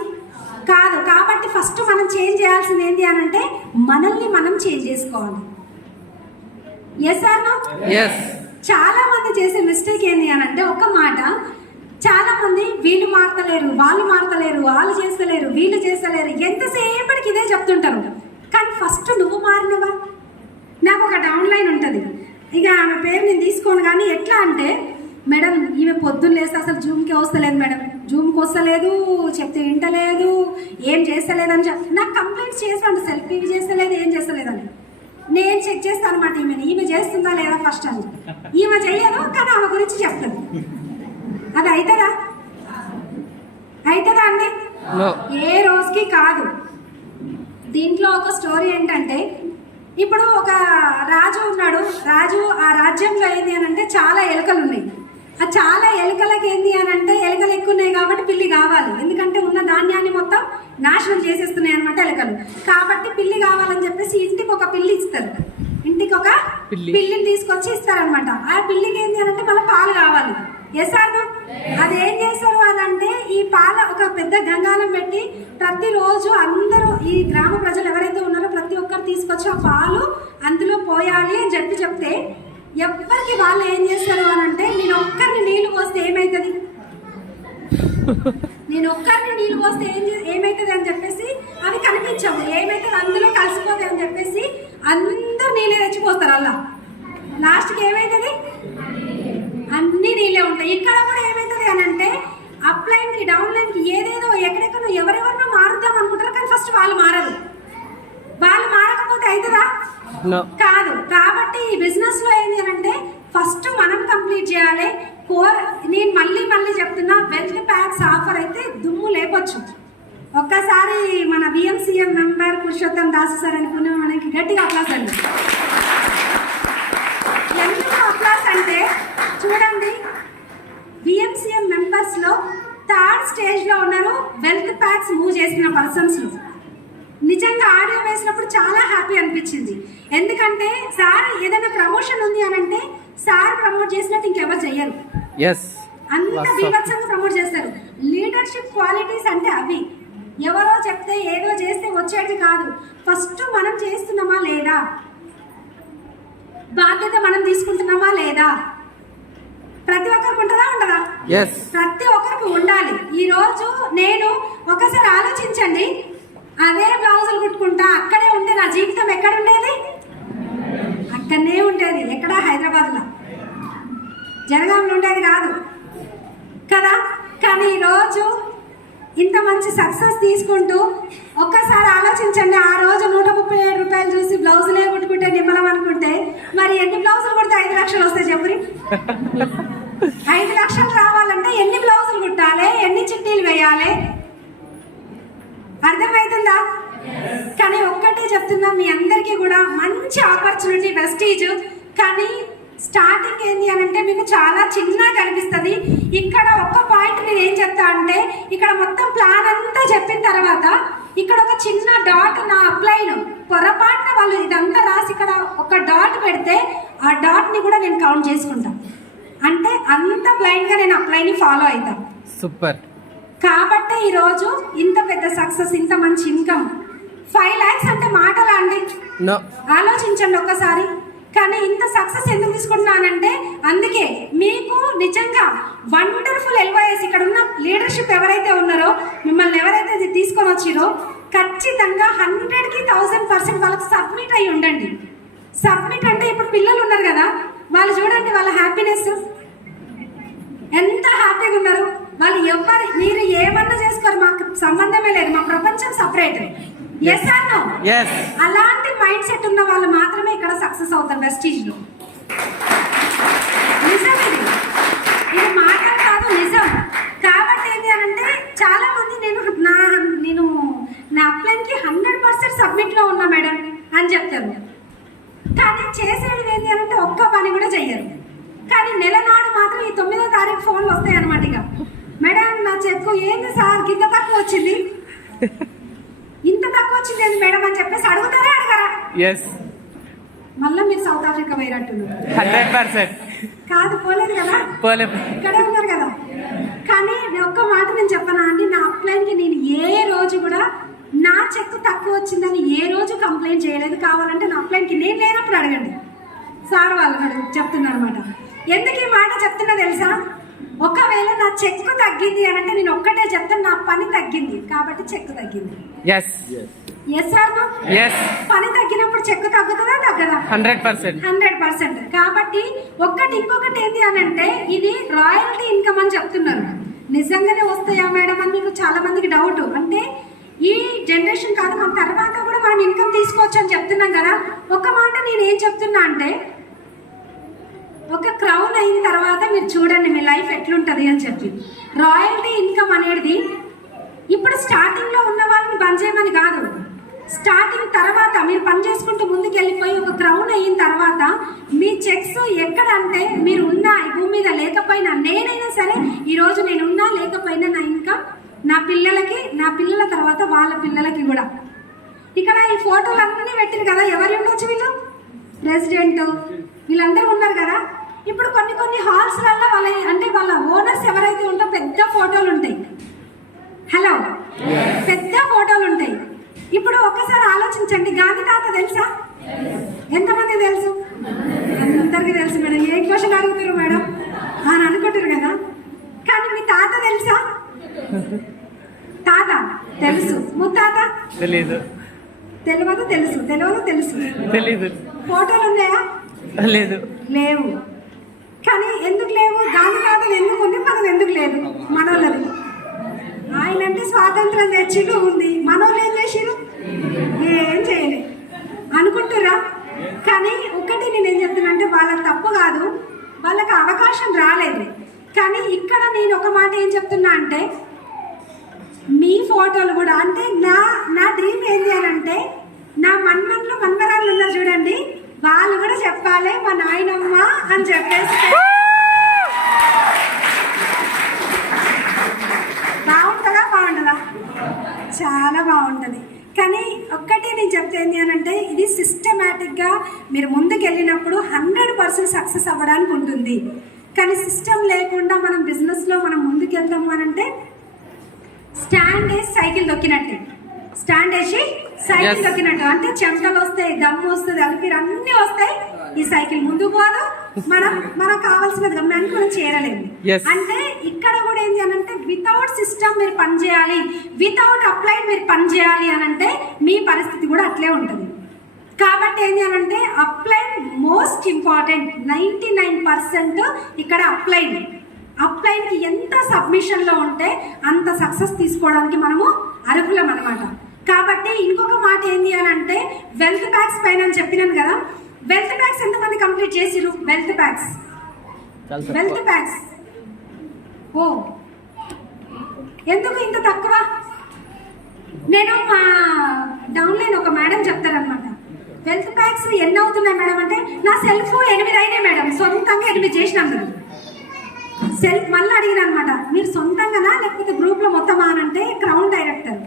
కాదు. కాబట్టి ఫస్ట్ మనం చేంజ్ చేయాల్సింది ఏంటి అని అంటే మనల్ని మనం చేంజ్ చేసుకోవాలి. Yes or no? చాలా మంది చేసే మిస్టేక్ ఏంటి అని అంటే ఒక మాట, చాలా మంది వీళ్ళు మారతలేరు, వాళ్ళు చేస్తలేరు, వీళ్ళు చేస్తలేరు, ఎంతసేపటికి ఇదే చెప్తుంటారు. కానీ ఫస్ట్ నువ్వు మారినవా? నాకు ఒక డౌన్ లైన్ ఉంటుంది, ఇక ఆమె పేరు నేను తీసుకోను, కానీ ఎట్లా అంటే మేడం ఈమె పొద్దున్న లేస్తే అసలు జూమ్కి వస్తలేదు మేడం, జూమ్కి వస్తలేదు, చెప్తే వింటలేదు, ఏం చేస్తలేదని చెప్పి నాకు కంప్లైంట్స్ చేసాను, సెల్ఫీ చేస్తలేదు, ఏం చేస్తలేదని. నేను చెక్ చేస్తాను అనమాట ఈమె చేస్తుందా లేదా ఫస్ట్ అని. ఈమె చెయ్యదు, కానీ ఆమె గురించి చెప్తాను. అది అవుతుందా అండి? ఏ రోజుకి కాదు. దీంట్లో ఒక స్టోరీ ఏంటంటే ఇప్పుడు ఒక రాజు ఉన్నాడు. ఆ రాజ్యంలో ఏంది అని అంటే చాలా ఎలుకలు ఉన్నాయి. ఆ చాలా ఎలుకలకి ఏంది అని అంటే ఎలుకలు ఎక్కువ ఉన్నాయి కాబట్టి పిల్లి కావాలి, ఎందుకంటే ఉన్న ధాన్యాన్ని మొత్తం నాశనం చేసేస్తున్నాయి అనమాట ఎలుకలు. కాబట్టి పిల్లి కావాలని చెప్పేసి ఇంటికి ఒక పిల్లి ఇస్తారు, ఇంటికి ఒక పిల్లిని తీసుకొచ్చి ఇస్తారనమాట. ఆ పిల్లికి ఏంది అని అంటే మళ్ళీ పాలు కావాలి. Yes or no? అదేం చేస్తారు అని అంటే ఈ పాల ఒక పెద్ద గంగాలం పెట్టి ప్రతిరోజు అందరూ ఈ గ్రామ ప్రజలు ఎవరైతే ఉన్నారో ప్రతి ఒక్కరు తీసుకొచ్చి ఆ పాలు అందులో పోయాలి అని చెప్తే ఎవ్వరికి వాళ్ళు ఏం చేస్తారు అని అంటే నేను ఒక్కరిని నీళ్లు పోస్తే ఏమవుతుంది, ఏమవుతుంది అని చెప్పేసి అవి కనిపించవు, ఏమవుతుంది అందులో కలిసిపోతాయి అని చెప్పేసి అందరూ నీళ్ళే తెచ్చిపోస్తారు. అలా లాస్ట్కి ఏమవుతుంది, అన్ని నీళ్ళే ఉంటాయి. ఇక్కడ కూడా ఏమవుతుంది అని అంటే అప్ లైన్కి డౌన్ లైన్కి ఏదేదో ఎక్కడెక్కడో ఎవరెవరినో మారుద్దాం అనుకుంటారు, కానీ ఫస్ట్ వాళ్ళు మారరు. వాళ్ళు మారకపోతే అవుతుందా? కాదు. కాబట్టి ఈ బిజినెస్ లో ఏంటి అని అంటే ఫస్ట్ మనం కంప్లీట్ చేయాలి. నేను మళ్ళీ చెప్తున్నా, వెల్త్ ప్యాక్స్ ఆఫర్ అయితే దుమ్ము లేపొచ్చు. ఒక్కసారి మన విఎంసీఎం మెంబర్ పురుషోత్తం దాస్ సార్ అనుకున్న మనకి గట్టిగా అప్లాస్ అండి. ఎందుకు అప్లాస్ అంటే చూడండి, విఎంసీఎం మెంబర్స్ లో థర్డ్ స్టేజ్ లో ఉన్నారు వెల్త్ ప్యాక్స్ మూవ్ చేసిన పర్సన్స్. నిజంగా ఆడియో వేసినప్పుడు చాలా హ్యాపీ అనిపించింది. ఎందుకంటే సార్ ఏదైనా ప్రమోషన్ ఉంది అని అంటే సార్ ప్రమోట్ చేసినట్టు ఇంకెవరు చెయ్యరు. అంత బీభత్సంగా ప్రమోట్ చేస్తారు. లీడర్షిప్ క్వాలిటీస్ అంటే అవి. ఎవరో చెప్తే ఏదో చేస్తే వచ్చేది కాదు. ఫస్ట్ మనం చేస్తున్నామా లేదా, బాధ్యత మనం తీసుకుంటున్నామా లేదా, ప్రతి ఒక్కరికి ఉంటుందా ఉండదా? ప్రతి ఒక్కరికి ఉండాలి. ఈ రోజు నేను ఒకసారి ఆలోచించండి, అదే బ్లౌజులు కుట్టుకుంటా అక్కడే ఉంటే నా జీవితం ఎక్కడ ఉండేది? అక్కడనే ఉండేది. ఎక్కడ? హైదరాబాద్ లో, జనగాంలో ఉండేది కాదు కదా. కానీ ఈరోజు ఇంత మంచి సక్సెస్ తీసుకుంటూ ఒక్కసారి ఆలోచించండి, ఆ రోజు 137 రూపాయలు చూసి బ్లౌజులే కుట్టుకుంటే నిమ్మలం అనుకుంటే మరి ఎన్ని బ్లౌజులు కుడితే 5 లక్షలు వస్తాయి చెప్పురి? 5 లక్షలు రావాలంటే ఎన్ని బ్లౌజులు కుట్టాలి, ఎన్ని చిట్టీలు వేయాలి? అర్థమవుతుందా? కానీ ఒక్కటే చెప్తున్నా, మీ అందరికీ కూడా మంచి ఆపర్చునిటీ, వెస్టీజ్. కానీ స్టార్టింగ్ ఏంటి అని అంటే మీకు చాలా చిన్నగా కనిపిస్తుంది. ఇక్కడ ఒక్క పాయింట్ నేను ఏం చెప్తా అంటే, ఇక్కడ మొత్తం ప్లాన్ అంతా చెప్పిన తర్వాత ఇక్కడ ఒక చిన్న డాట్, నా అప్లైను పొరపాటున వాళ్ళు ఇదంతా రాసి ఇక్కడ ఒక డాట్ పెడితే ఆ డాట్ ని కూడా నేను కౌంట్ చేసుకుంటాను. అంటే అంత బ్లైండ్ గా నేను అప్లైని ఫాలో అవుతాను. సూపర్. కాబట్టి ఈరోజు ఇంత పెద్ద సక్సెస్, ఇంత మంచి ఇన్కమ్. 5 lakhs అంటే మాటలా అండి? ఆలోచించండి ఒక్కసారి. కానీ ఇంత సక్సెస్ ఎందుకు తీసుకుంటున్నానంటే అందుకే మీకు నిజంగా వండర్ఫుల్ ఎల్వైఎస్. ఇక్కడ ఉన్న లీడర్షిప్ ఎవరైతే ఉన్నారో, మిమ్మల్ని ఎవరైతే తీసుకొని వచ్చిరో, ఖచ్చితంగా 100కి 1000% వాళ్ళకి సబ్మిట్ అయ్యి ఉండండి. సబ్మిట్ అంటే ఇప్పుడు పిల్లలు ఉన్నారు కదా, వాళ్ళు చూడండి వాళ్ళ హ్యాపీనెస్ ఎంత హ్యాపీగా ఉన్నారు. వాళ్ళు ఎవరు, మీరు ఏమన్నా చేసుకోరు, మాకు సంబంధమే లేదు, మా ప్రపంచం సపరేట్. Yes or no? అలాంటి మైండ్ సెట్ ఉన్న వాళ్ళు మాత్రమే ఇక్కడ సక్సెస్ అవుతారు వెస్టీజ్ లో. నిజం ఇది, ఇది మాటలు కాదు, నిజం. కాబట్టి ఏంటి అని అంటే చాలా మంది నేను నా అప్లైన్ కి 100% సబ్మిట్ లో ఉన్నా మేడం అని చెప్తారు. కానీ చేసేది ఏంటి అని అంటే ఒక్క పని కూడా చెయ్యరు. కానీ నెల నాడు మాత్రం ఈ 9వ తారీఖు ఫోన్లు వస్తాయి అనమాట. ఇక మేడం నా చెక్కు ఏంది సార్ ఇంత తక్కువ వచ్చింది, ఇంత తక్కువ వచ్చింది ఏంది మేడం అని చెప్పేసి అడుగుతారా అడగరా? మళ్ళీ మీరు సౌత్ ఆఫ్రికా పోయినట్టున్నారు. 100% కాదు, పోలేదు కదా, ఇక్కడే ఉన్నారు కదా. కానీ ఒక్క మాట నేను చెప్పనా అండి, నా అప్లైన్కి నేను ఏ రోజు కూడా నా చెక్ తక్కువ వచ్చిందని ఏ రోజు కంప్లైంట్ చేయలేదు. కావాలంటే నా అప్లైన్కి నేను లేనప్పుడు అడగండి, సార్ వాళ్ళు చెప్తున్నారు అనమాట. ఎందుకు ఈ మాట చెప్తున్నా తెలుసా? ఒకవేళ నా చెక్ తగ్గింది అని అంటే నేను ఒక్కటే చెప్తాను, నా పని తగ్గింది కాబట్టి చెక్ తగ్గింది. Yes or no? పని తగ్గినప్పుడు చెక్ తగ్గుతుందా తగ్గదా? 100%. కాబట్టి ఇంకొకటి ఏంటి అని అంటే ఇది రాయల్టీ ఇన్కమ్ అని చెప్తున్నారు. నిజంగానే వస్తాయా మేడం అని మీకు చాలా మందికి డౌట్. అంటే ఈ జనరేషన్ కాదు, మన తర్వాత కూడా మనం ఇన్కమ్ తీసుకోవచ్చు అని చెప్తున్నాం కదా. ఒక మాట నేను ఏం చెప్తున్నా అంటే, ఒక క్రౌన్ అయిన తర్వాత మీరు చూడండి మీ లైఫ్ ఎట్లుంటుంది అని చెప్పి. రాయల్టీ ఇన్కమ్ అనేది ఇప్పుడు స్టార్టింగ్ లో ఉన్న వాళ్ళని బంద్ చేయమని కాదు, స్టార్టింగ్ తర్వాత మీరు పని చేసుకుంటూ ముందుకు వెళ్ళిపోయి ఒక క్రౌన్ అయిన తర్వాత మీ చెక్స్ ఎక్కడ అంటే, మీరు ఉన్న ఈ భూమి మీద లేకపోయినా, నేనైనా సరే ఈరోజు నేను ఉన్నా లేకపోయినా నా ఇన్కమ్ నా పిల్లలకి, నా పిల్లల తర్వాత వాళ్ళ పిల్లలకి కూడా. ఇక్కడ ఈ ఫోటోలు అన్నీ పెట్టిరు కదా, ఎవరు ఉండొచ్చు? వీళ్ళు ప్రెసిడెంట్ వీళ్ళందరూ ఉన్నారు కదా. ఇప్పుడు కొన్ని హాల్స్లలో వాళ్ళ ఓనర్స్ ఎవరైతే ఉంటారో పెద్ద ఫోటోలు ఉంటాయి. హలో, పెద్ద ఫోటోలు ఉంటాయి. ఇప్పుడు ఒక్కసారి ఆలోచించండి, గాంధీ తాత తెలుసా? ఎంతమంది తెలుసు? అందరికీ తెలుసు మేడం. ఏ క్వశ్చన్ అడుగుతారు మేడం అని అనుకుంటారు కదా. కానీ మీ తాత తెలుసా? తాత తెలుసు, ముత్తాత తెలియదు. ఫోటోలు ఉన్నాయా? లేవు. కానీ ఎందుకు లేవు? గాంధీ తాత ఎందుకు ఉంది, మనం ఎందుకు లేదు? మనోళ్ళది. ఆయన అంటే స్వాతంత్రం తెచ్చిలు ఉంది, మనోళ్ళు ఏం చేసిరు? ఏం చేయలేదు అనుకుంటురా. కానీ ఒకటి నేనేం చెప్తున్నా అంటే, వాళ్ళకి తప్పు కాదు, వాళ్ళకి అవకాశం రాలేదు. కానీ ఇక్కడ నేను ఒక మాట ఏం చెప్తున్నా అంటే, మీ ఫోటోలు కూడా అంటే నా డ్రీమ్ ఏంటి అని అంటే, నా మన్మన్లు మన్మరాళ్ళు ఉన్నారు చూడండి, వాళ్ళు కూడా చెప్పాలి మా నాయనమ్మ అని చెప్పేసి. సిస్టమేటిక్గా మీరు ముందుకు వెళ్ళినప్పుడు 100% సక్సెస్ అవ్వడానికి ఉంటుంది. కానీ సిస్టమ్ లేకుండా మనం బిజినెస్లో మనం ముందుకు వెళ్తాము అని అంటే స్టాండ్ వేసి సైకిల్ తొక్కినట్టే. స్టాండ్ వేసి సైకిల్ తొక్కినట్టు అంటే చెమటలు వస్తాయి, దమ్ము వస్తుంది, అలిపిరి అన్నీ వస్తాయి. ఈ సైకిల్ ముందుకు పోదు, మనకు కావాల్సిన గమ్యానికి మనం చేరలేము. అంటే ఇక్కడ కూడా ఏంటి అని అంటే వితౌట్ సిస్టమ్ మీరు పని చేయాలి, వితౌట్ అప్లైడ్ మీరు పని చేయాలి అని అంటే మీ పరిస్థితి కూడా అట్లే ఉంటుంది. కాబట్టి ఏంటి అని అంటే అప్లైడ్ మోస్ట్ ఇంపార్టెంట్. 99% ఇక్కడ అప్లైడ్కి ఎంత సబ్మిషన్లో ఉంటే అంత సక్సెస్ తీసుకోవడానికి మనము అర్హులం అనమాట. కాబట్టి ఇంకొక మాట ఏంటి అని అంటే వెల్త్ ప్యాక్స్ పైన అని చెప్పినాను కదా, వెల్త్ ప్యాక్స్ ఎంతమంది కంప్లీట్ చేసిరు? వెల్త్ ప్యాక్స్ ఓ ఎందుకు ఇంత తక్కువ? నేను మా డౌన్లైన్ ఒక మేడం చెప్తారనమాట, వెల్త్ ప్యాక్స్ ఎన్ని అవుతున్నాయి మేడం అంటే నా సెల్ఫ్ 8 అయినాయి మేడం, సొంతంగా 8 చేసినాను. సెల్ఫ్ మళ్ళీ అడిగిన అనమాట, మీరు సొంతంగానా లేకపోతే గ్రూప్లో మొత్తమా అని అంటే క్రౌన్ డైరెక్టర్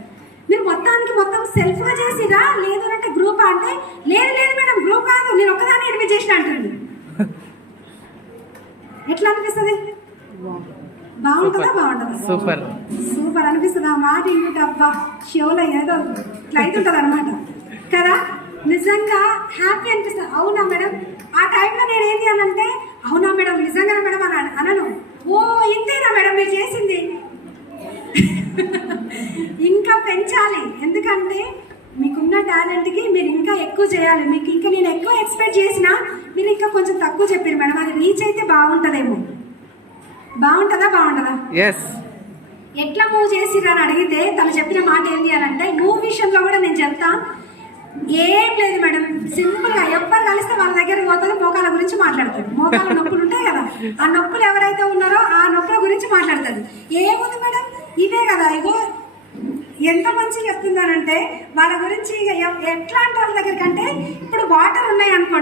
మీరు మొత్తం సెల్ఫ్గా చేసిరా లేదు అంటే గ్రూప్ అంటే లేదు మేడం గ్రూప్ కాదు, నేను ఒక్కదాన్ని 8 చేసిన అంటుంది. ఎట్లా అనిపిస్తుంది? బాగుంటుందా? సూపర్ అనిపిస్తుంది. ఆ మాట ఇంటి అబ్బా షోలో ఏదో ఇట్లా అవుతుంటుంది అనమాట కదా, నిజంగా హ్యాపీ అనిపిస్తుంది. అవునా మేడం, ఆ టైంలో నేను ఏంటి అని అంటే అవునా మేడం నిజంగానే మేడం అని అనను, ఓ ఇంతేనా మేడం మీరు చేసింది, ఇంకా పెంచాలి. ఎందుకంటే మీకున్న టాలెంట్కి మీరు ఇంకా ఎక్కువ చేయాలి. మీకు ఇంకా నేను ఎక్కువ ఎక్స్పెక్ట్ చేసినా మీరు ఇంకా కొంచెం తక్కువ చెప్పారు మేడం, అది రీచ్ అయితే బాగుంటుందేమో. బాగుంటుందా? ఎట్లా మూవ్ చేసిర్రు అని అడిగితే తను చెప్పిన మాట ఏంటి అని అంటే మూవ్ విషయంలో కూడా నేను చెప్తా, ఏం లేదు మేడం, సింపుల్గా ఎవ్వరు కలిస్తే వాళ్ళ దగ్గరికి పోతుంది, మోకాల గురించి మాట్లాడతాడు. మోకాల నొప్పులు ఉంటాయి కదా, ఆ నొప్పులు ఎవరైతే ఉన్నారో ఆ నొప్పుల గురించి మాట్లాడతాడు. ఏముంది మేడం ఇదే కదా, ఇగో ఎంత మంచిగా చెప్తున్నానంటే వాళ్ళ గురించి. ఎట్లాంటి వాళ్ళ దగ్గరికి అంటే ఇప్పుడు వాటర్ ఉన్నాయి అనుకోండి,